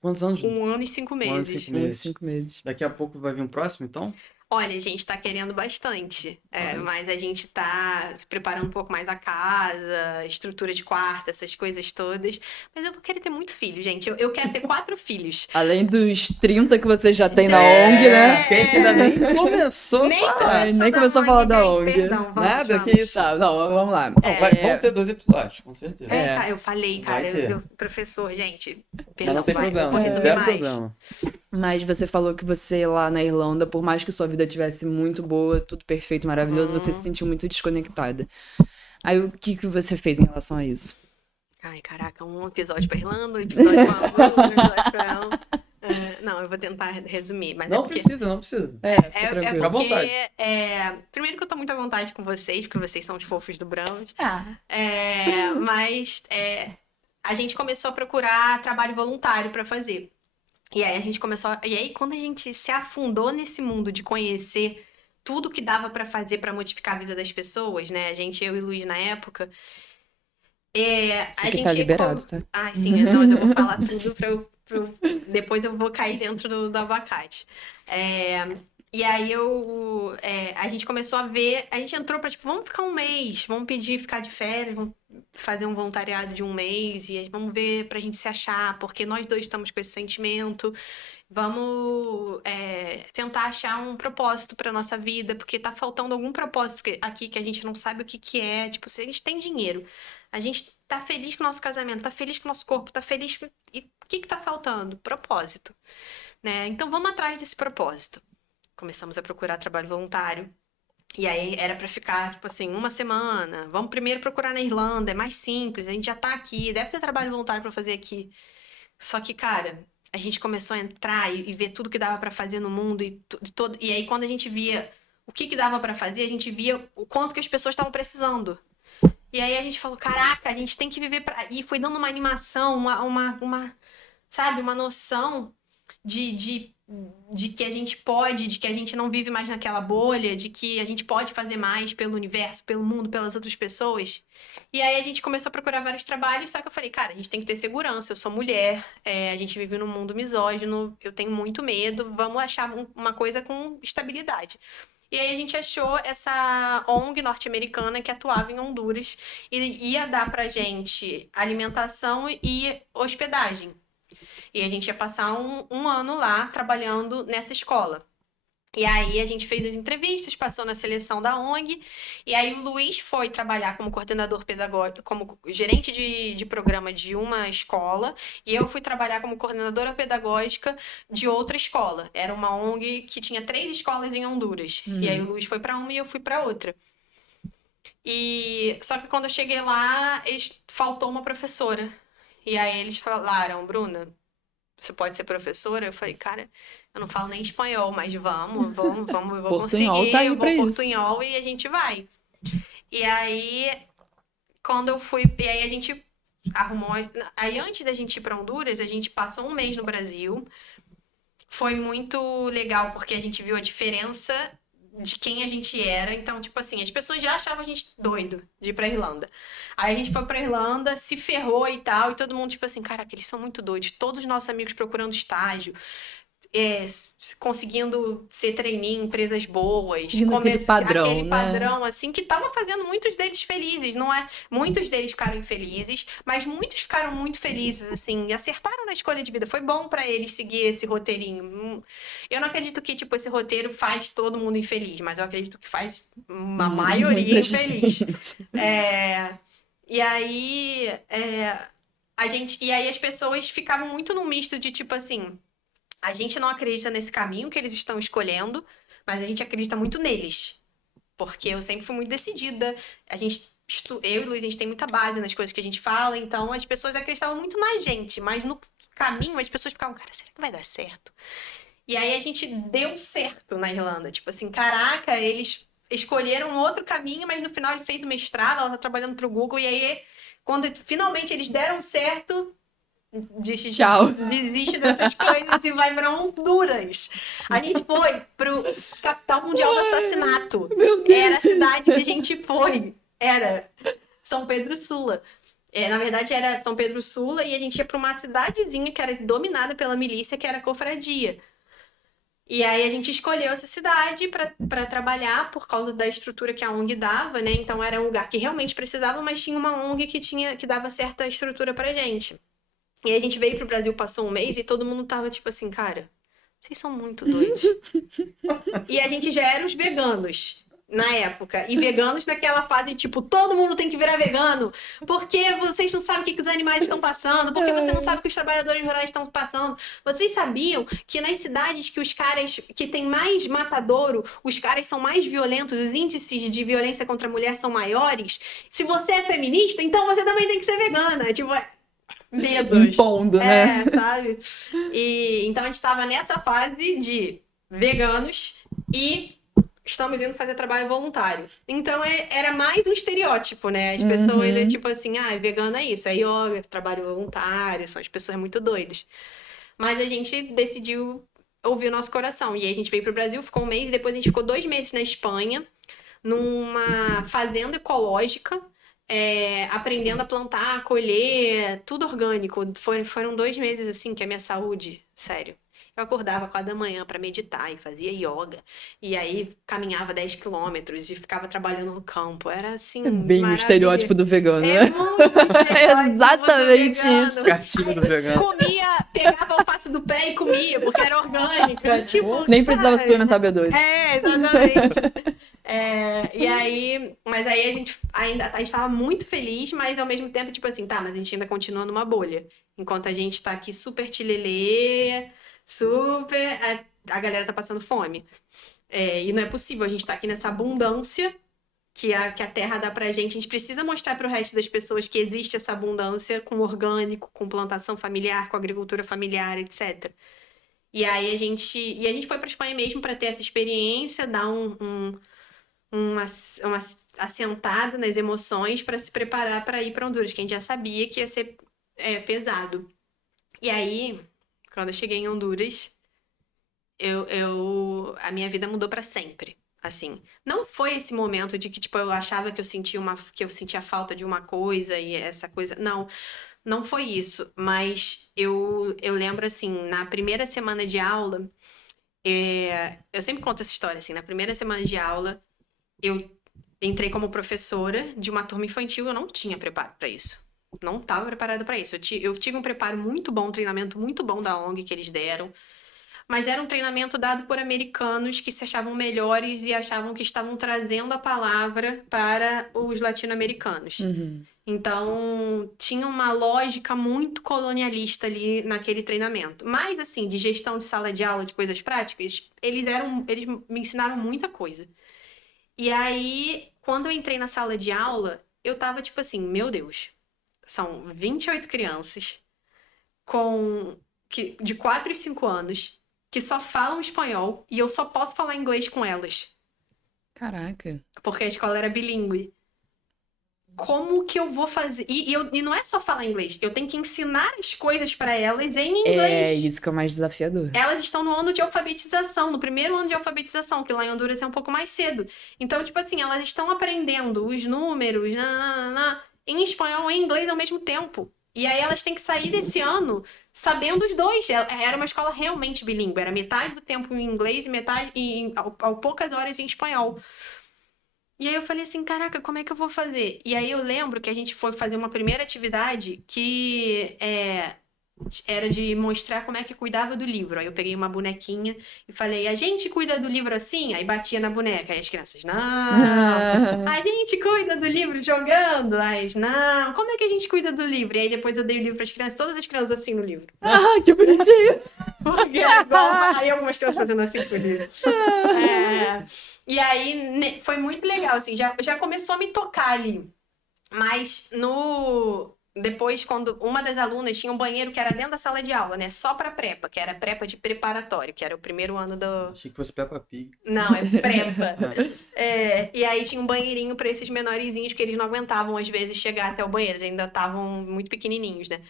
quantos anos? 1 ano e 5 meses. 1 ano e 5 meses. 5 meses. Daqui a pouco vai vir um próximo, então? Olha, a gente tá querendo bastante, mas a gente tá preparando um pouco mais a casa, estrutura de quarto, essas coisas todas. Mas eu vou querer ter muito filho, gente. Eu quero ter 4 filhos. Além dos 30 que você já tem na ONG, né? Que a gente ainda nem começou Nem começou a falar da ONG. Perdão, vamos, Nada, vamos. que isso. Tá, não, vamos lá. Vão ter 2 episódios, com certeza. Cara, eu falei, cara, Vai ter. professor, gente, Mas perdão, não tem eu problema, vou tem resolver 0 mais. problema. Mas você falou que você lá na Irlanda, por mais que sua vida tivesse muito boa, tudo perfeito, maravilhoso, você se sentiu muito desconectada. Aí o que você fez em relação a isso? Ai, caraca, um episódio pra Irlanda, um episódio pra Bruna, um episódio pra ela. Não, eu vou tentar resumir, mas Não porque... precisa, não precisa. É, Fica É tranquilo. Fica à porque, vontade. primeiro que eu tô muito à vontade com vocês, porque vocês são os fofos do Browns. Ah, Mas a gente começou a procurar trabalho voluntário pra fazer. E aí a gente começou. E aí, quando a gente se afundou nesse mundo de conhecer tudo que dava pra fazer pra modificar a vida das pessoas, né? Eu e o Luiz na época. isso A aqui gente. tá liberado, tá? Ai, sim, não, mas eu vou falar tudo depois eu vou cair dentro do abacate. E aí a gente começou a ver, a gente entrou pra, tipo, vamos ficar um mês, vamos pedir ficar de férias, vamos fazer um voluntariado de um mês e aí vamos ver pra gente se achar, porque nós dois estamos com esse sentimento, vamos tentar achar um propósito pra nossa vida, porque tá faltando algum propósito aqui que a gente não sabe o que que é, tipo, se a gente tem dinheiro, a gente tá feliz com o nosso casamento, tá feliz com o nosso corpo, tá feliz com... E o que que tá faltando? Propósito, né? Então vamos atrás desse propósito. Começamos a procurar trabalho voluntário. E aí era pra ficar, tipo assim, uma semana. Vamos primeiro procurar na Irlanda, é mais simples, a gente já tá aqui, deve ter trabalho voluntário pra fazer aqui. Só que, cara, a gente começou a entrar e ver tudo que dava pra fazer no mundo e aí quando a gente via o que dava pra fazer, a gente via o quanto que as pessoas estavam precisando. E aí a gente falou, caraca, a gente tem que viver pra... E foi dando uma animação, sabe, uma noção de que a gente pode, de que a gente não vive mais naquela bolha, de que a gente pode fazer mais pelo universo, pelo mundo, pelas outras pessoas. E aí a gente começou a procurar vários trabalhos, só que eu falei, cara, a gente tem que ter segurança, eu sou mulher, a gente vive num mundo misógino, eu tenho muito medo, vamos achar uma coisa com estabilidade. E aí a gente achou essa ONG norte-americana que atuava em Honduras e ia dar pra gente alimentação e hospedagem. E a gente ia passar um ano lá trabalhando nessa escola. E aí a gente fez as entrevistas, passou na seleção da ONG, e aí o Luiz foi trabalhar como coordenador pedagógico, como gerente de programa de uma escola, e eu fui trabalhar como coordenadora pedagógica de outra escola. Era uma ONG que tinha 3 escolas em Honduras. E aí o Luiz foi para uma e eu fui para outra. Só que quando eu cheguei lá, faltou uma professora. E aí eles falaram, Bruna, você pode ser professora? Eu falei, cara, eu não falo nem espanhol, mas vamos, eu vou Portunhol conseguir, tá aí eu pra vou isso. portunhol e a gente vai. E aí, quando eu fui, e aí a gente arrumou, aí antes da gente ir pra Honduras, a gente passou um mês no Brasil. Foi muito legal, porque a gente viu a diferença de quem a gente era. Então, tipo assim, as pessoas já achavam a gente doido de ir pra Irlanda. Aí a gente foi pra Irlanda, se ferrou e tal, e todo mundo, tipo assim, caraca, eles são muito doidos. Todos os nossos amigos procurando estágio, conseguindo ser trainee em empresas boas. Seguindo aquele padrão, aquele né? padrão, assim, que tava fazendo muitos deles felizes. Não é? Muitos deles ficaram infelizes, mas muitos ficaram muito felizes, assim, e acertaram na escolha de vida. Foi bom pra eles seguir esse roteirinho. Eu não acredito que, tipo, esse roteiro faz todo mundo infeliz, mas eu acredito que faz uma maioria infeliz. E aí, e aí as pessoas ficavam muito no misto de, tipo assim, a gente não acredita nesse caminho que eles estão escolhendo, mas a gente acredita muito neles. Porque eu sempre fui muito decidida. Eu e o Luiz, a gente tem muita base nas coisas que a gente fala, então as pessoas acreditavam muito na gente, mas no caminho as pessoas ficavam, cara, será que vai dar certo? E aí a gente deu certo na Irlanda. Tipo assim, caraca, eles escolheram outro caminho, mas no final ele fez o mestrado, ela tá trabalhando pro Google, e aí, quando finalmente eles deram certo, Tchau. desiste dessas coisas e vai pra Honduras. A gente foi pro capital mundial do assassinato. Era a cidade que a gente foi. Era São Pedro Sula. Na verdade, era São Pedro Sula e a gente ia pra uma cidadezinha que era dominada pela milícia, que era a Cofradia. E aí a gente escolheu essa cidade para trabalhar por causa da estrutura que a ONG dava, né? Então era um lugar que realmente precisava, mas tinha uma ONG que dava certa estrutura pra gente. E aí a gente veio pro Brasil, passou um mês e todo mundo tava tipo assim, cara, vocês são muito doidos. E a gente já era os veganos, na época. E veganos naquela fase, tipo, todo mundo tem que virar vegano, porque vocês não sabem o que os animais estão passando, porque você não sabe o que os trabalhadores rurais estão passando. Vocês sabiam que nas cidades que os caras, que tem mais matadouro, os caras são mais violentos, os índices de violência contra a mulher são maiores? Se você é feminista, então você também tem que ser vegana. Tipo, medos. Impondo, né? Sabe? E então a gente tava nessa fase de veganos e estamos indo fazer trabalho voluntário. Então era mais um estereótipo, né? As pessoas, tipo assim, vegano é isso, é yoga, trabalho voluntário, são as pessoas muito doidas. Mas a gente decidiu ouvir o nosso coração. E aí a gente veio pro Brasil, ficou um mês, e depois a gente ficou 2 meses na Espanha, numa fazenda ecológica, aprendendo a plantar, colher, tudo orgânico. Foram 2 meses, assim, que a minha saúde, sério. Eu acordava 4 da manhã para meditar e fazia yoga. E aí caminhava 10 quilômetros e ficava trabalhando no campo. Era assim. É bem o estereótipo do vegano, É né? muito estereótipo Exatamente do vegano. isso. Cartilha do vegano. Pegava a alface do pé e comia, porque era orgânica. Tipo, Nem precisava sabe? suplementar B12. Exatamente. E aí, mas aí a gente tava muito feliz, mas ao mesmo tempo, tipo assim, tá, mas a gente ainda continua numa bolha. Enquanto a gente tá aqui super tilelê, a galera tá passando fome. E não é possível a gente tá aqui nessa abundância que a terra dá pra gente. A gente precisa mostrar pro resto das pessoas que existe essa abundância com orgânico, com plantação familiar, com agricultura familiar, etc. E aí a gente foi pra Espanha mesmo pra ter essa experiência, dar uma assentada nas emoções para se preparar para ir para Honduras, que a gente já sabia que ia ser pesado. E aí, quando eu cheguei em Honduras, a minha vida mudou para sempre. Assim, não foi esse momento de que tipo eu achava que eu sentia falta de uma coisa e essa coisa, não foi isso, mas eu lembro assim, na primeira semana de aula, eu sempre conto essa história assim, na primeira semana de aula eu entrei como professora de uma turma infantil, eu não tinha preparo para isso. Não estava preparada para isso. Eu tive um preparo muito bom, um treinamento muito bom da ONG que eles deram, mas era um treinamento dado por americanos que se achavam melhores e achavam que estavam trazendo a palavra para os latino-americanos. Então, tinha uma lógica muito colonialista ali naquele treinamento. Mas, assim, de gestão de sala de aula, de coisas práticas, eles me ensinaram muita coisa. E aí, quando eu entrei na sala de aula, eu tava tipo assim, meu Deus, são 28 crianças de 4 e 5 anos que só falam espanhol e eu só posso falar inglês com elas. Caraca. Porque a escola era bilíngue. Como que eu vou fazer? E não é só falar inglês, eu tenho que ensinar as coisas para elas em inglês. É isso que é o mais desafiador. Elas estão no ano de alfabetização, no primeiro ano de alfabetização, que lá em Honduras é um pouco mais cedo. Então, tipo assim, elas estão aprendendo os números em espanhol e em inglês ao mesmo tempo. E aí elas têm que sair desse ano sabendo os dois. Era uma escola realmente bilíngue, era metade do tempo em inglês e metade ao poucas horas em espanhol. E aí eu falei assim, caraca, como é que eu vou fazer? E aí eu lembro que a gente foi fazer uma primeira atividade que era de mostrar como é que cuidava do livro. Aí eu peguei uma bonequinha e falei, a gente cuida do livro assim? Aí batia na boneca. Aí as crianças, não. A gente cuida do livro jogando. Aí, não. Como é que a gente cuida do livro? E aí depois eu dei o livro para as crianças, todas as crianças assim no livro. Ah, que bonitinho. Porque é igual, aí algumas crianças fazendo assim com o livro. E aí foi muito legal, assim, já começou a me tocar ali. Mas depois, quando uma das alunas tinha um banheiro que era dentro da sala de aula, né? Só pra prepa, que era prepa de preparatório, que era o primeiro ano do... Achei que fosse Peppa Pig. Não, é prepa. E aí tinha um banheirinho pra esses menorzinhos, que eles não aguentavam, às vezes, chegar até o banheiro. Eles ainda estavam muito pequenininhos, né?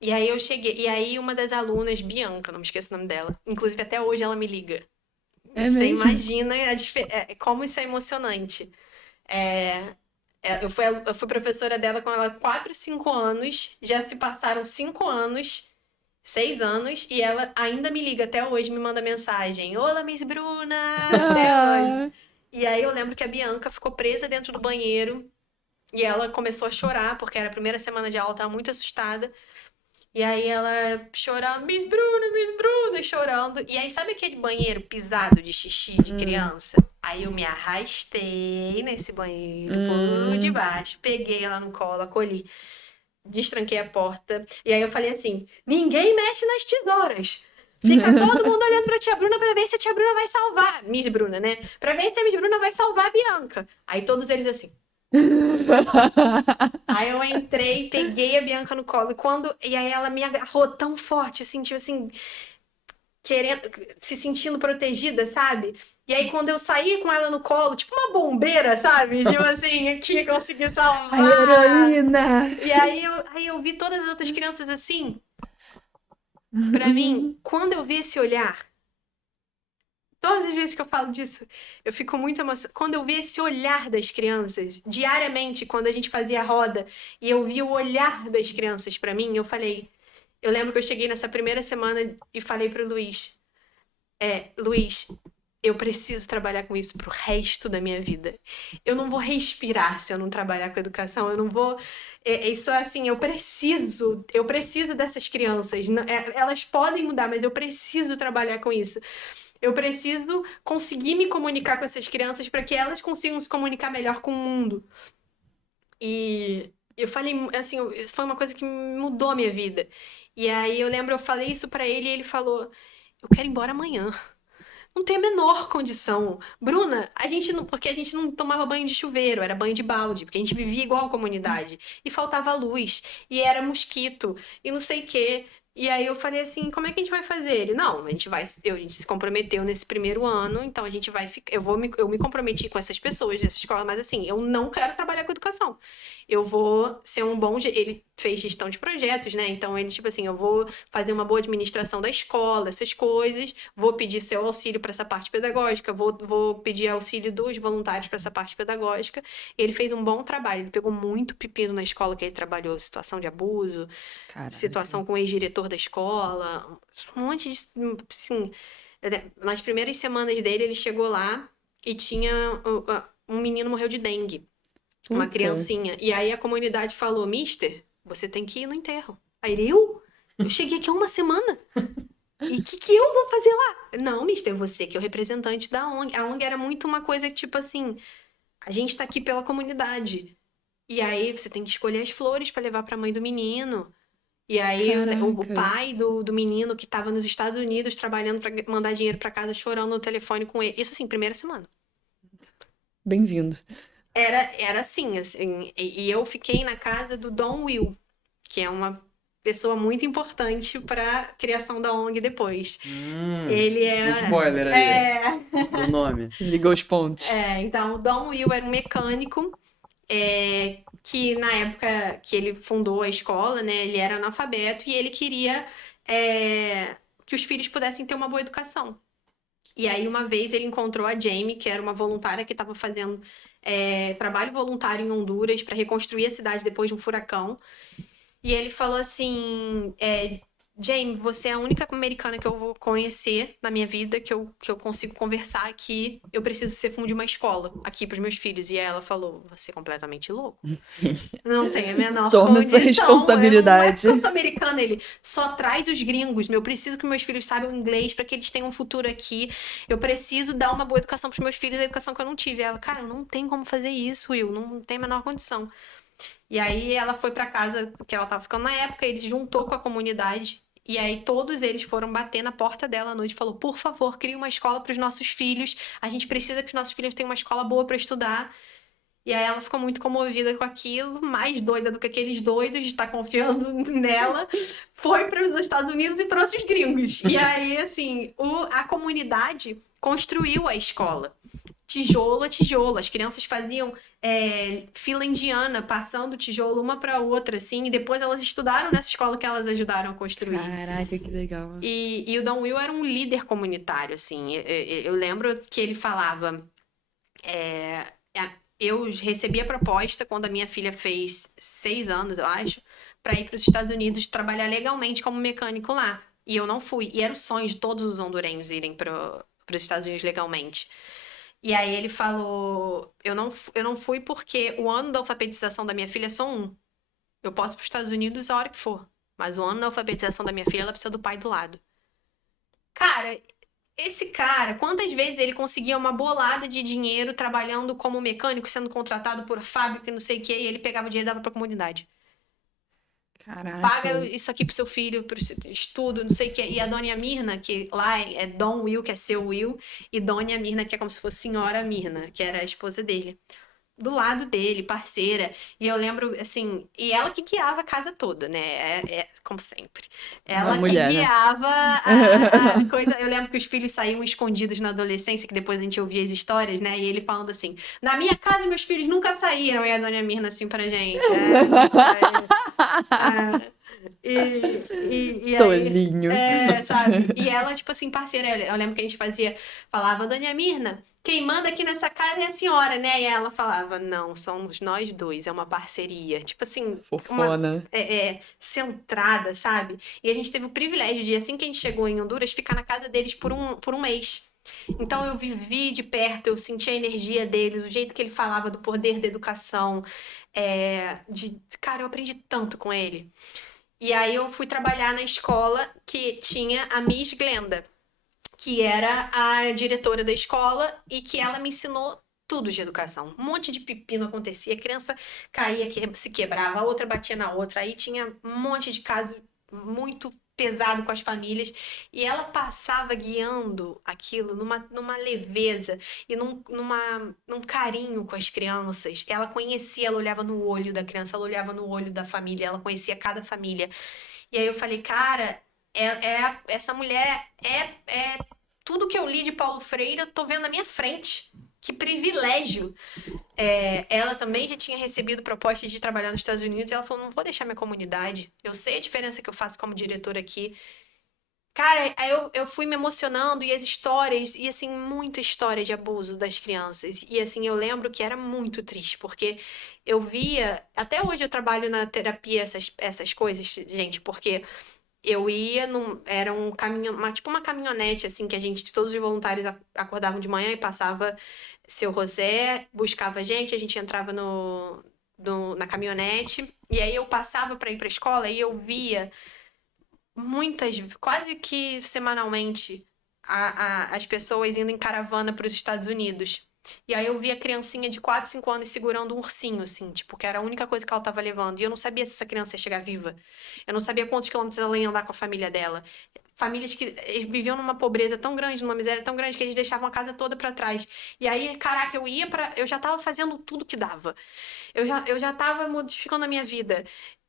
E aí eu cheguei... E aí uma das alunas, Bianca, não me esqueço o nome dela, inclusive até hoje ela me liga. Você imagina como isso é emocionante. Eu fui professora dela com ela 4, 5 anos, já se passaram 5 anos, 6 anos, e ela ainda me liga até hoje, me manda mensagem. Olá, Miss Bruna! Até hoje. E aí eu lembro que a Bianca ficou presa dentro do banheiro, e ela começou a chorar, porque era a primeira semana de aula, estava muito assustada. E aí ela chorando, Miss Bruna, e chorando. E aí sabe aquele banheiro pisado de xixi de criança? Aí eu me arrastei nesse banheiro por debaixo, peguei ela no colo, acolhi, destranquei a porta. E aí eu falei assim: ninguém mexe nas tesouras. Fica todo mundo olhando pra tia Bruna pra ver se a tia Bruna vai salvar. Miss Bruna, né? Pra ver se a Miss Bruna vai salvar a Bianca. Aí todos eles assim. Aí eu entrei, peguei a Bianca no colo. E aí ela me agarrou tão forte, assim, tipo assim, querendo, se sentindo protegida, sabe? E aí quando eu saí com ela no colo, tipo uma bombeira, sabe? Tipo assim, aqui consegui A salvar. heroína! E aí eu vi todas as outras crianças assim. Pra mim, quando eu vi esse olhar, todas as vezes que eu falo disso, eu fico muito emocionada. Quando eu vi esse olhar das crianças, diariamente, quando a gente fazia a roda, e eu vi o olhar das crianças pra mim, eu falei. Eu lembro que eu cheguei nessa primeira semana e falei pro Luiz: Luiz, eu preciso trabalhar com isso pro resto da minha vida. Eu não vou respirar se eu não trabalhar com educação. Eu não vou. Isso é assim, eu preciso dessas crianças. Elas podem mudar, mas eu preciso trabalhar com isso. Eu preciso conseguir me comunicar com essas crianças para que elas consigam se comunicar melhor com o mundo. E eu falei, assim, isso foi uma coisa que mudou a minha vida. E aí eu lembro, eu falei isso pra ele e ele falou: eu quero ir embora amanhã. Não tem a menor condição. Bruna, porque a gente não tomava banho de chuveiro, era banho de balde, porque a gente vivia igual a comunidade. E faltava luz, e era mosquito, e não sei o quê. E aí eu falei assim, como é que a gente vai fazer? Ele, não, a gente se comprometeu nesse primeiro ano, então a gente vai ficar, eu me comprometi com essas pessoas dessa escola, mas assim, eu não quero trabalhar com educação. Eu vou ser um bom, ele fez gestão de projetos, né? Então ele, tipo assim, eu vou fazer uma boa administração da escola, essas coisas, vou pedir seu auxílio para essa parte pedagógica, vou pedir auxílio dos voluntários para essa parte pedagógica. Ele fez um bom trabalho, ele pegou muito pepino na escola que ele trabalhou, situação de abuso, Caraca. situação com o ex-diretor da escola, um monte de, assim, nas primeiras semanas dele, ele chegou lá e tinha, um menino morreu de dengue, uma Puta. criancinha, e aí a comunidade falou, mister, você tem que ir no enterro. Aí ele, eu cheguei aqui há uma semana, e o que eu vou fazer lá? Não, mister, você que é o representante da ONG. A ONG era muito uma coisa que, tipo assim, a gente tá aqui pela comunidade, e aí você tem que escolher as flores pra levar pra mãe do menino. E aí o Caraca. pai do menino que tava nos Estados Unidos trabalhando pra mandar dinheiro pra casa, chorando no telefone com ele. Isso assim, primeira semana. Bem-vindo. Era assim, e eu fiquei na casa do Don Will, que é uma pessoa muito importante pra criação da ONG depois. Ele Spoiler aí do nome. Ligou os pontos. Então o Don Will era um mecânico, que na época que ele fundou a escola, né, ele era analfabeto e ele queria que os filhos pudessem ter uma boa educação. E aí uma vez ele encontrou a Jamie, que era uma voluntária que estava fazendo trabalho voluntário em Honduras para reconstruir a cidade depois de um furacão. E ele falou assim, Jamie, você é a única americana que eu vou conhecer na minha vida, que eu consigo conversar aqui. Eu preciso que você funde uma escola aqui pros meus filhos. E aí ela falou, você é completamente louco. Não tem a menor Toma condição. essa responsabilidade. Não é porque eu sou americana, ele só traz os gringos. Eu preciso que meus filhos saibam inglês para que eles tenham um futuro aqui. Eu preciso dar uma boa educação pros meus filhos, a educação que eu não tive. Ela, cara, não tem como fazer isso, Will. Não tem a menor condição. E aí ela foi pra casa que ela tava ficando na época, ele se juntou com a comunidade. E aí todos eles foram bater na porta dela à noite e falou, por favor, crie uma escola para os nossos filhos. A gente precisa que os nossos filhos tenham uma escola boa para estudar. E aí ela ficou muito comovida com aquilo, mais doida do que aqueles doidos de estar confiando nela. Foi para os Estados Unidos e trouxe os gringos. E aí, assim, a comunidade construiu a escola. Tijolo a tijolo. As crianças faziam fila indiana, passando tijolo uma para outra, assim, e depois elas estudaram nessa escola que elas ajudaram a construir. Caraca, que legal. E o Don Will era um líder comunitário, assim. Eu lembro que ele falava... eu recebi a proposta quando a minha filha fez 6 anos, eu acho, para ir para os Estados Unidos trabalhar legalmente como mecânico lá. E eu não fui. E era o sonho de todos os hondurenhos irem para os Estados Unidos legalmente. E aí ele falou, eu não fui porque o ano da alfabetização da minha filha é só um. Eu posso ir para os Estados Unidos a hora que for. Mas o ano da alfabetização da minha filha, ela precisa do pai do lado. Cara, esse cara, quantas vezes ele conseguia uma bolada de dinheiro trabalhando como mecânico, sendo contratado por fábrica, não sei o que, e ele pegava o dinheiro e dava pra comunidade. Caraca. Paga isso aqui pro seu filho, pro seu estudo, não sei o que. E a Dona Mirna, que lá é Dom Will, que é seu Will, e Dona Mirna, que é como se fosse Senhora Mirna, que era a esposa dele. Do lado dele, parceira. E eu lembro, assim, e ela que guiava a casa toda, né? Como sempre. Ela que mulher, né? guiava a coisa. Eu lembro que os filhos saíam escondidos na adolescência, que depois a gente ouvia as histórias, né? E ele falando assim: na minha casa, meus filhos nunca saíram. E a Dona Mirna assim pra gente. E aí, Tolinho. sabe? E ela, tipo assim, parceira, eu lembro que a gente falava, Dona Mirna, quem manda aqui nessa casa é a senhora, né? E ela falava, não, somos nós dois, é uma parceria. Tipo assim, Fofona. centrada, sabe? E a gente teve o privilégio de, assim que a gente chegou em Honduras, ficar na casa deles por um mês. Então eu vivi de perto, eu senti a energia deles, o jeito que ele falava do poder da educação. Cara, eu aprendi tanto com ele. E aí eu fui trabalhar na escola que tinha a Miss Glenda, que era a diretora da escola e que ela me ensinou tudo de educação. Um monte de pepino acontecia, a criança caía, se quebrava, a outra batia na outra, aí tinha um monte de caso muito pesado com as famílias, e ela passava guiando aquilo numa leveza e num carinho com as crianças. Ela conhecia, ela olhava no olho da criança, ela olhava no olho da família, ela conhecia cada família. E aí eu falei, cara, essa mulher é tudo que eu li de Paulo Freire, eu tô vendo na minha frente. Que privilégio! Ela também já tinha recebido propostas de trabalhar nos Estados Unidos e ela falou, não vou deixar minha comunidade. Eu sei a diferença que eu faço como diretora aqui. Cara, aí eu fui me emocionando e as histórias, e assim, muita história de abuso das crianças. E assim, eu lembro que era muito triste, porque eu via, até hoje eu trabalho na terapia essas coisas, gente, porque eu ia era um caminhão, tipo uma caminhonete, assim, que todos os voluntários acordavam de manhã e passava seu José, buscava a gente entrava na caminhonete, e aí eu passava para ir para a escola e eu via quase que semanalmente, as pessoas indo em caravana para os Estados Unidos. E aí eu via a criancinha de 4, 5 anos segurando um ursinho, assim, tipo, que era a única coisa que ela tava levando. E eu não sabia se essa criança ia chegar viva. Eu não sabia quantos quilômetros ela ia andar com a família dela. Famílias que viviam numa pobreza tão grande, numa miséria tão grande, que eles deixavam a casa toda para trás. E aí, caraca, eu já tava fazendo tudo que dava. Eu já tava modificando a minha vida.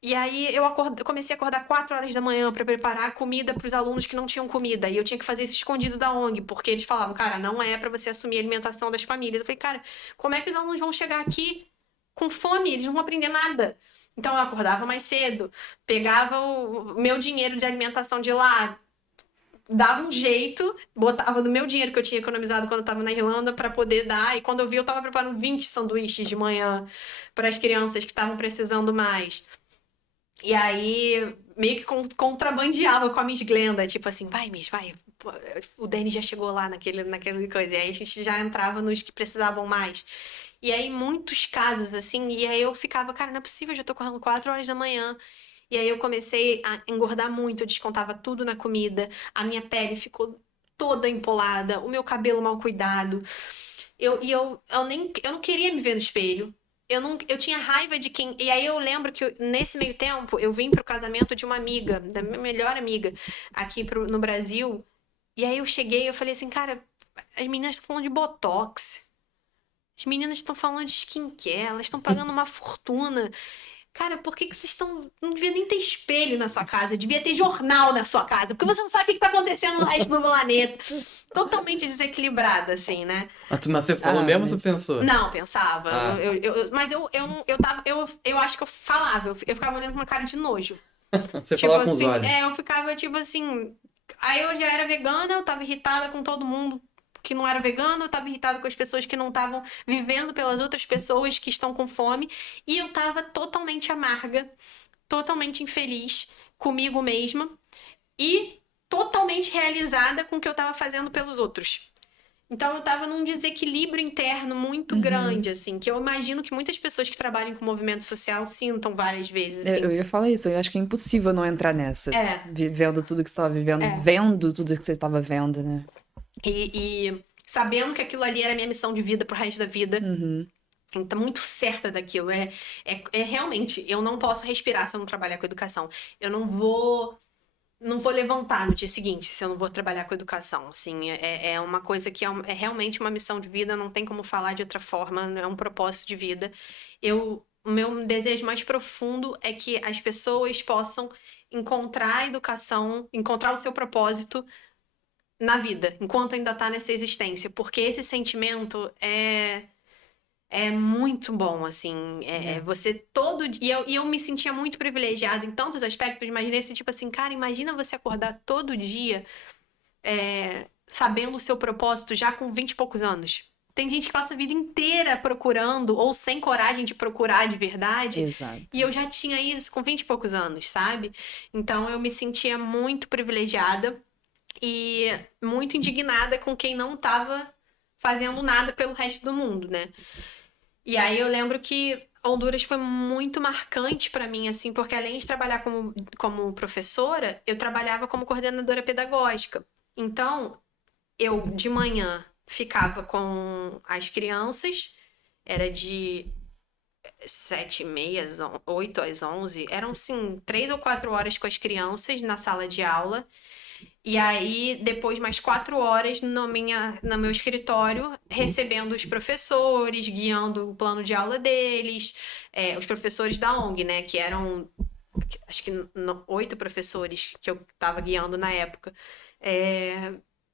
E aí eu comecei a acordar 4 horas da manhã para preparar comida para os alunos que não tinham comida. E eu tinha que fazer isso escondido da ONG, porque eles falavam, cara, não é para você assumir a alimentação das famílias. Eu falei, cara, como é que os alunos vão chegar aqui com fome? Eles não vão aprender nada. Então eu acordava mais cedo, pegava o meu dinheiro de alimentação de lá, dava um jeito, botava no meu dinheiro que eu tinha economizado quando eu tava na Irlanda para poder dar. E quando eu vi, eu tava preparando 20 sanduíches de manhã para as crianças que estavam precisando mais. E aí, meio que contrabandeava com a Miss Glenda, tipo assim, vai, Miss, vai. Pô, o Danny já chegou lá naquele coisa. E aí a gente já entrava nos que precisavam mais. E aí, muitos casos, assim, e aí eu ficava, cara, não é possível, eu já tô correndo 4 horas da manhã. E aí eu comecei a engordar muito, eu descontava tudo na comida, a minha pele ficou toda empolada, o meu cabelo mal cuidado. Eu não queria me ver no espelho. Eu tinha raiva de quem. E aí eu lembro que nesse meio tempo eu vim pro casamento de uma amiga, da minha melhor amiga, aqui no Brasil. E aí eu cheguei e eu falei assim, cara, as meninas estão falando de Botox. As meninas estão falando de skincare, elas estão pagando uma fortuna. Cara, por que vocês estão. Não devia nem ter espelho na sua casa, devia ter jornal na sua casa, porque você não sabe o que tá acontecendo no resto do planeta. Totalmente desequilibrada, assim, né? Mas você falou mesmo ou você pensou? Não, pensava. Ah. Mas eu acho que eu falava, eu ficava olhando com uma cara de nojo. Você Tipo falava com os assim, olhos. eu ficava tipo assim. Aí eu já era vegana, eu tava irritada com todo mundo que não era vegano, eu tava irritada com as pessoas que não estavam vivendo pelas outras pessoas que estão com fome, e eu tava totalmente amarga, totalmente infeliz comigo mesma e totalmente realizada com o que eu tava fazendo pelos outros. Então eu tava num desequilíbrio interno muito grande, assim, que eu imagino que muitas pessoas que trabalham com movimento social sintam várias vezes, assim. Eu ia falar isso, eu acho que é impossível não entrar nessa. Vivendo tudo que você estava vivendo, vendo tudo que você estava vendo, né? E sabendo que aquilo ali era minha missão de vida pro resto da vida. Uhum. Então, muito certa daquilo. É realmente, eu não posso respirar se eu não trabalhar com educação. Eu não vou levantar no dia seguinte se eu não vou trabalhar com educação. Assim, é uma coisa que é realmente uma missão de vida, não tem como falar de outra forma, é um propósito de vida. O meu desejo mais profundo é que as pessoas possam encontrar a educação, encontrar o seu propósito na vida, enquanto ainda tá nessa existência, porque esse sentimento é muito bom, assim, você todo dia, e eu me sentia muito privilegiada em tantos aspectos, mas nesse tipo assim, cara, imagina você acordar todo dia sabendo o seu propósito já com 20 e poucos anos. Tem gente que passa a vida inteira procurando, ou sem coragem de procurar de verdade, Exato. e eu já tinha isso com 20 e poucos anos, sabe? Então eu me sentia muito privilegiada e muito indignada com quem não tava fazendo nada pelo resto do mundo, né? E aí eu lembro que Honduras foi muito marcante pra mim, assim, porque além de trabalhar como professora, eu trabalhava como coordenadora pedagógica. Então, eu de manhã ficava com as crianças, era de 7h30, 8h às 11h, eram, sim, 3 ou 4 horas com as crianças na sala de aula. E aí, depois, mais 4 horas no meu escritório, recebendo os professores, guiando o plano de aula deles, os professores da ONG, né? Que eram, acho que 8 professores que eu estava guiando na época.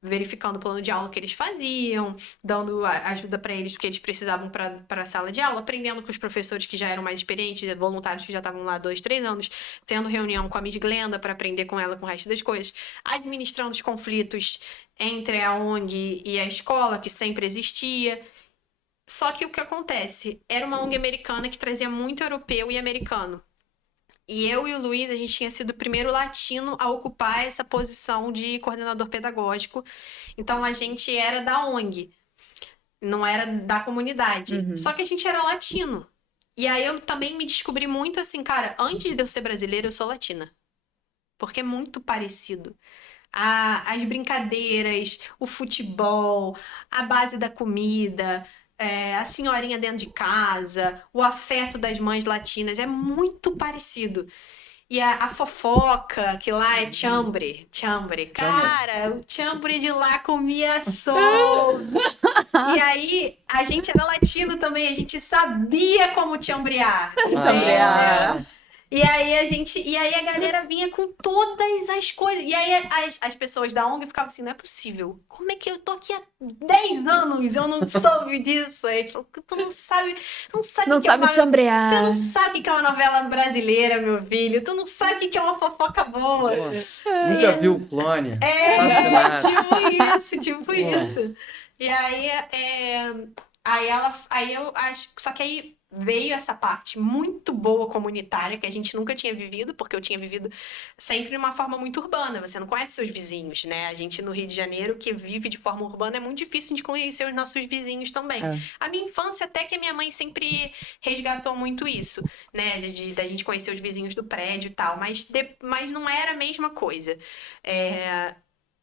Verificando o plano de aula que eles faziam, dando ajuda para eles que eles precisavam para a sala de aula, aprendendo com os professores que já eram mais experientes, voluntários que já estavam lá 2, 3 anos, tendo reunião com a Miss Glenda para aprender com ela com o resto das coisas, administrando os conflitos entre a ONG e a escola, que sempre existia. Só que o que acontece? Era uma ONG americana que trazia muito europeu e americano. E eu e o Luiz, a gente tinha sido o primeiro latino a ocupar essa posição de coordenador pedagógico. Então a gente era da ONG, não era da comunidade. Uhum. Só que a gente era latino. E aí eu também me descobri muito assim, cara, antes de eu ser brasileira, eu sou latina. Porque é muito parecido. As brincadeiras, o futebol, a base da comida, a senhorinha dentro de casa, o afeto das mães latinas, é muito parecido. E a fofoca, que lá é chambre. Chambre. Cara, o chambre de lá comia solto. E aí, a gente era latino também, a gente sabia como chambrear. Chambrear. E aí a galera vinha com todas as coisas. E aí as pessoas da ONG ficavam assim, não é possível. Como é que eu tô aqui há 10 anos? Eu não soube disso. Aí eles falaram, tu não sabe Não que é sabe uma... chambrear. Você não sabe o que é uma novela brasileira, meu filho. Tu não sabe o que é uma fofoca boa. Nunca viu o clone. Tipo isso. E aí, só que aí veio essa parte muito boa comunitária que a gente nunca tinha vivido, porque eu tinha vivido sempre de uma forma muito urbana. Você não conhece seus vizinhos, né? A gente no Rio de Janeiro, que vive de forma urbana, é muito difícil de conhecer os nossos vizinhos também. A minha infância, até que a minha mãe sempre resgatou muito isso, né? Da gente conhecer os vizinhos do prédio e tal, mas não era a mesma coisa.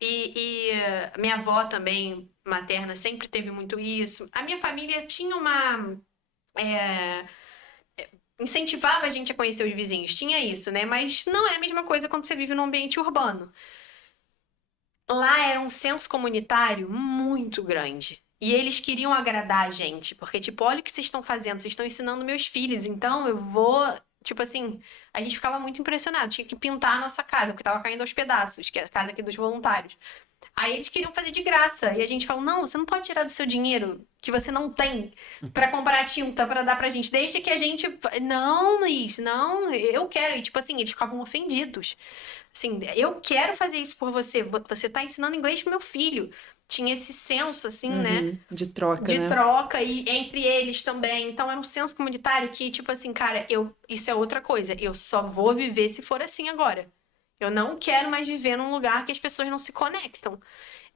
E minha avó também, materna, sempre teve muito isso. A minha família tinha incentivava a gente a conhecer os vizinhos, tinha isso, né? Mas não é a mesma coisa quando você vive num ambiente urbano. Lá era um senso comunitário muito grande. E eles queriam agradar a gente, porque, tipo, olha o que vocês estão fazendo, vocês estão ensinando meus filhos, então eu vou. Tipo assim, a gente ficava muito impressionado, tinha que pintar a nossa casa, porque tava caindo aos pedaços, que é a casa aqui dos voluntários. Aí eles queriam fazer de graça. E a gente falou: não, você não pode tirar do seu dinheiro que você não tem pra comprar tinta pra dar pra gente. Deixa que a gente. Não, Luiz, não, eu quero. E tipo assim, eles ficavam ofendidos. Assim, eu quero fazer isso por você. Você tá ensinando inglês pro meu filho. Tinha esse senso, assim, né? De troca, De né? troca e entre eles também. Então era um senso comunitário que, tipo assim, cara, isso é outra coisa. Eu só vou viver se for assim agora. Eu não quero mais viver num lugar que as pessoas não se conectam.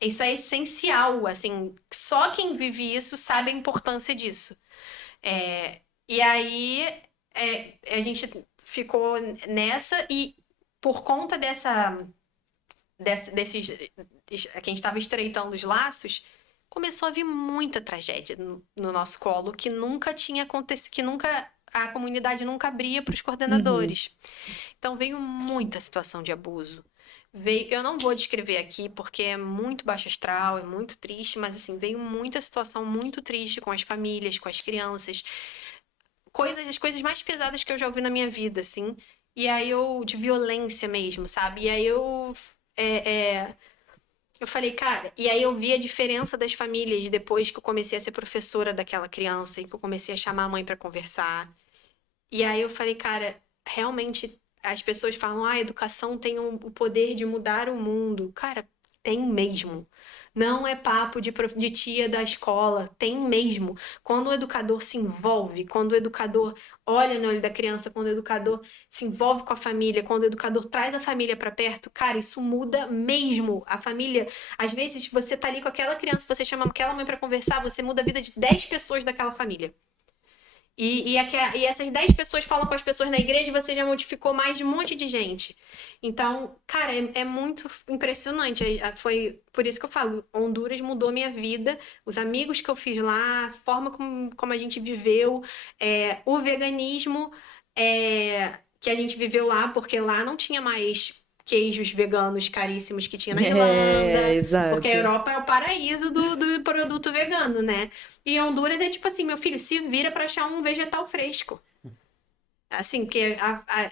Isso é essencial, assim, só quem vive isso sabe a importância disso. E aí a gente ficou nessa e por conta desses que a gente estava estreitando os laços, começou a vir muita tragédia no nosso colo que nunca tinha acontecido, que nunca a comunidade nunca abria para os coordenadores. Então veio muita situação de abuso. Eu não vou descrever aqui porque é muito baixo astral, é muito triste, mas assim, veio muita situação muito triste com as famílias, com as crianças. As coisas mais pesadas que eu já ouvi na minha vida, assim. E aí de violência mesmo, sabe? E aí eu falei, cara, e aí eu vi a diferença das famílias depois que eu comecei a ser professora daquela criança e que eu comecei a chamar a mãe pra conversar. E aí eu falei, cara, realmente as pessoas falam, a educação tem o poder de mudar o mundo. Cara, tem mesmo. Não é papo de tia da escola, tem mesmo. Quando o educador se envolve, quando o educador olha no olho da criança, quando o educador se envolve com a família, quando o educador traz a família pra perto, cara, isso muda mesmo. A família, às vezes você tá ali com aquela criança, você chama aquela mãe pra conversar, você muda a vida de 10 pessoas daquela família. E essas 10 pessoas falam com as pessoas na igreja e você já modificou mais de um monte de gente. Então, cara, é muito impressionante. Foi por isso que eu falo, Honduras mudou minha vida, os amigos que eu fiz lá, a forma como a gente viveu, o veganismo que a gente viveu lá, porque lá não tinha mais queijos veganos caríssimos que tinha na Irlanda. Exato. Porque a Europa é o paraíso do produto vegano, né? E Honduras é tipo assim, meu filho, se vira pra achar um vegetal fresco. Assim, porque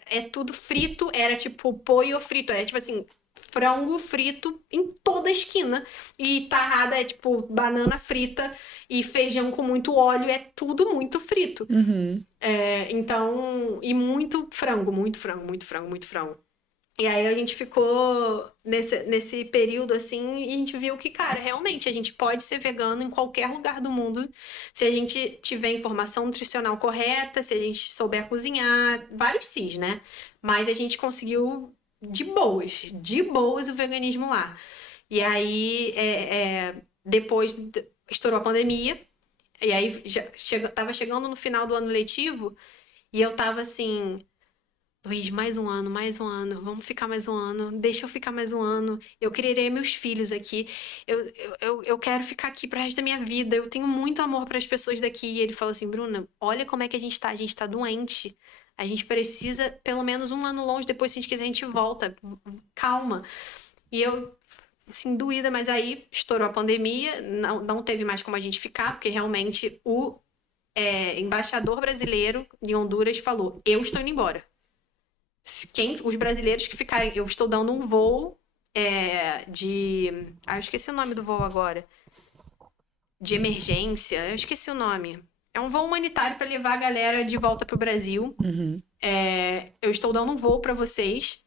é tudo frito, era tipo pollo frito, é tipo assim, frango frito em toda a esquina. E tarrada é tipo banana frita e feijão com muito óleo, é tudo muito frito. Então, e muito frango, muito frango, muito frango, muito frango. E aí a gente ficou nesse período assim e a gente viu que, cara, realmente a gente pode ser vegano em qualquer lugar do mundo se a gente tiver informação nutricional correta, se a gente souber cozinhar, vários sis, né? Mas a gente conseguiu de boas o veganismo lá. E aí, depois estourou a pandemia, e aí tava chegando no final do ano letivo e eu tava assim... Luiz, mais um ano, vamos ficar mais um ano, deixa eu ficar mais um ano, eu criarei meus filhos aqui, eu quero ficar aqui pro resto da minha vida, eu tenho muito amor para as pessoas daqui. E ele falou assim, Bruna, olha como é que a gente tá doente, a gente precisa pelo menos um ano longe, depois se a gente quiser a gente volta, calma. E eu, assim, doída, mas aí estourou a pandemia, não teve mais como a gente ficar, porque realmente o embaixador brasileiro em Honduras falou, eu estou indo embora. Os brasileiros que ficarem... Eu estou dando um voo eu esqueci o nome do voo agora. De emergência, eu esqueci o nome. É um voo humanitário para levar a galera de volta pro Brasil. Eu estou dando um voo para vocês.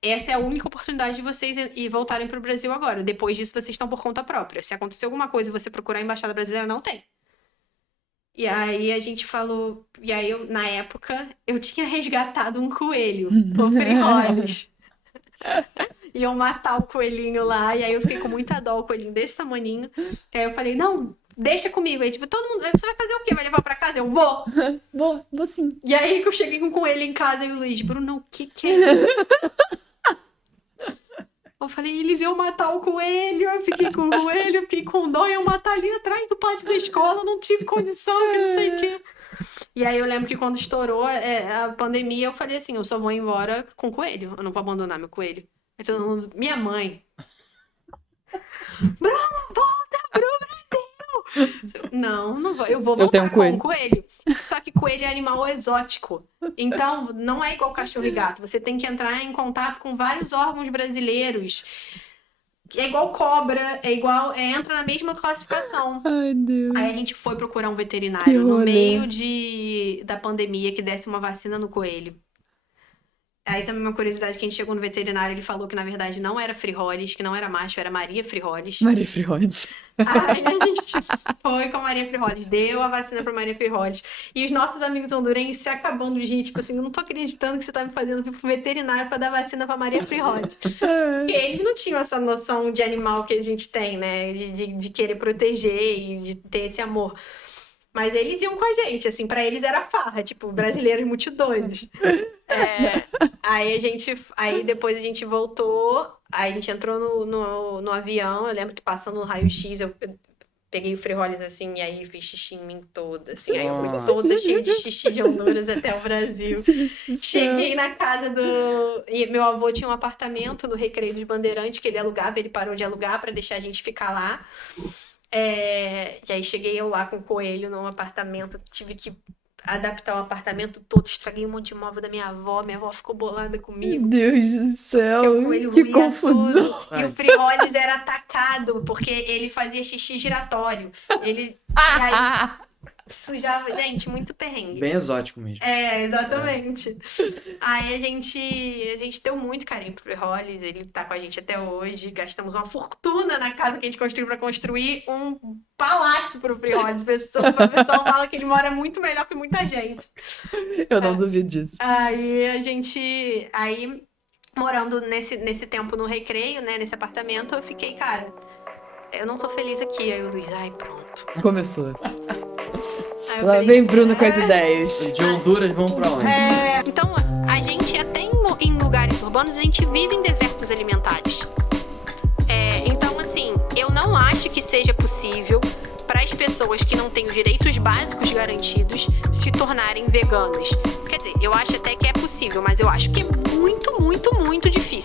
Essa é a única oportunidade de vocês voltarem pro Brasil agora. Depois disso, vocês estão por conta própria. Se acontecer alguma coisa e você procurar a embaixada brasileira, não tem. E aí a gente falou... E aí, na época, eu tinha resgatado um coelho por frijoles. Iam matar o coelhinho lá. E aí eu fiquei com muita dó, o coelhinho desse tamaninho. E aí eu falei, não, deixa comigo. Aí tipo, todo mundo... Você vai fazer o quê? Vai levar pra casa? Eu vou. Vou sim. E aí eu cheguei com o coelho em casa e o Luiz, Bruno, o que é isso? Eu falei, eles iam matar o coelho, eu fiquei com o coelho, eu fiquei com dó, iam matar ali atrás do pátio da escola, não tive condição, que não sei o quê. E aí eu lembro que quando estourou a pandemia, eu falei assim, eu só vou embora com o coelho, eu não vou abandonar meu coelho. Aí todo mundo, minha mãe, Bruna, volta pro Brasil! Não vou, eu vou voltar com um coelho. Só que coelho é animal exótico. Então, não é igual cachorro e gato. Você tem que entrar em contato com vários órgãos brasileiros. É igual cobra, entra na mesma classificação. Ai, Deus. Aí a gente foi procurar um veterinário no meio da pandemia que desse uma vacina no coelho. Aí também uma curiosidade, que a gente chegou no veterinário, ele falou que na verdade não era frijoles, que não era macho, era Maria Frijoles. Maria Frijoles. Aí a gente foi com a Maria Frijoles, deu a vacina pra Maria Frijoles. E os nossos amigos hondurenhos se acabando de rir, tipo assim, eu não tô acreditando que você tá me fazendo vir pro veterinário pra dar vacina pra Maria Frijoles. Porque eles não tinham essa noção de animal que a gente tem, né? De querer proteger e de ter esse amor. Mas eles iam com a gente, assim, pra eles era farra, tipo, brasileiros muito doidos. Aí depois a gente voltou, Aí a gente entrou no avião, eu lembro que passando no raio-x, eu peguei o frijoles assim, e aí fiz xixi em mim toda, assim. Aí eu fui Nossa. toda cheia de xixi de Honduras até o Brasil. Cheguei na casa do... E meu avô tinha um apartamento no Recreio dos Bandeirantes, que ele alugava, ele parou de alugar pra deixar a gente ficar lá. E aí cheguei eu lá com o coelho num apartamento, tive que adaptar o apartamento todo, estraguei um monte de móvel da minha avó ficou bolada Meu comigo. Deus do Porque céu, o coelho que ruía confusão. tudo. E o frijoles era atacado, porque ele fazia xixi giratório. Ele e aí sujava, gente, muito perrengue. Bem exótico mesmo. Exatamente. Aí a gente deu muito carinho pro frijoles, ele tá com a gente até hoje. Gastamos uma fortuna na casa que a gente construiu pra construir um palácio pro frijoles. O pessoal fala que ele mora muito melhor que muita gente. Eu não duvido disso. Aí morando nesse tempo no Recreio, né, nesse apartamento, eu fiquei, cara, eu não tô feliz aqui. Aí o Luiz, pronto. Começou. Aí eu Lá falei, vem Bruno com as ideias. De Honduras, vamos pra onde? Então, a gente até em lugares urbanos, a gente vive em desertos alimentares. Então, assim, eu não acho que seja possível para as pessoas que não têm os direitos básicos garantidos se tornarem veganos. Quer dizer, eu acho até que é possível, mas eu acho que é muito, muito, muito difícil.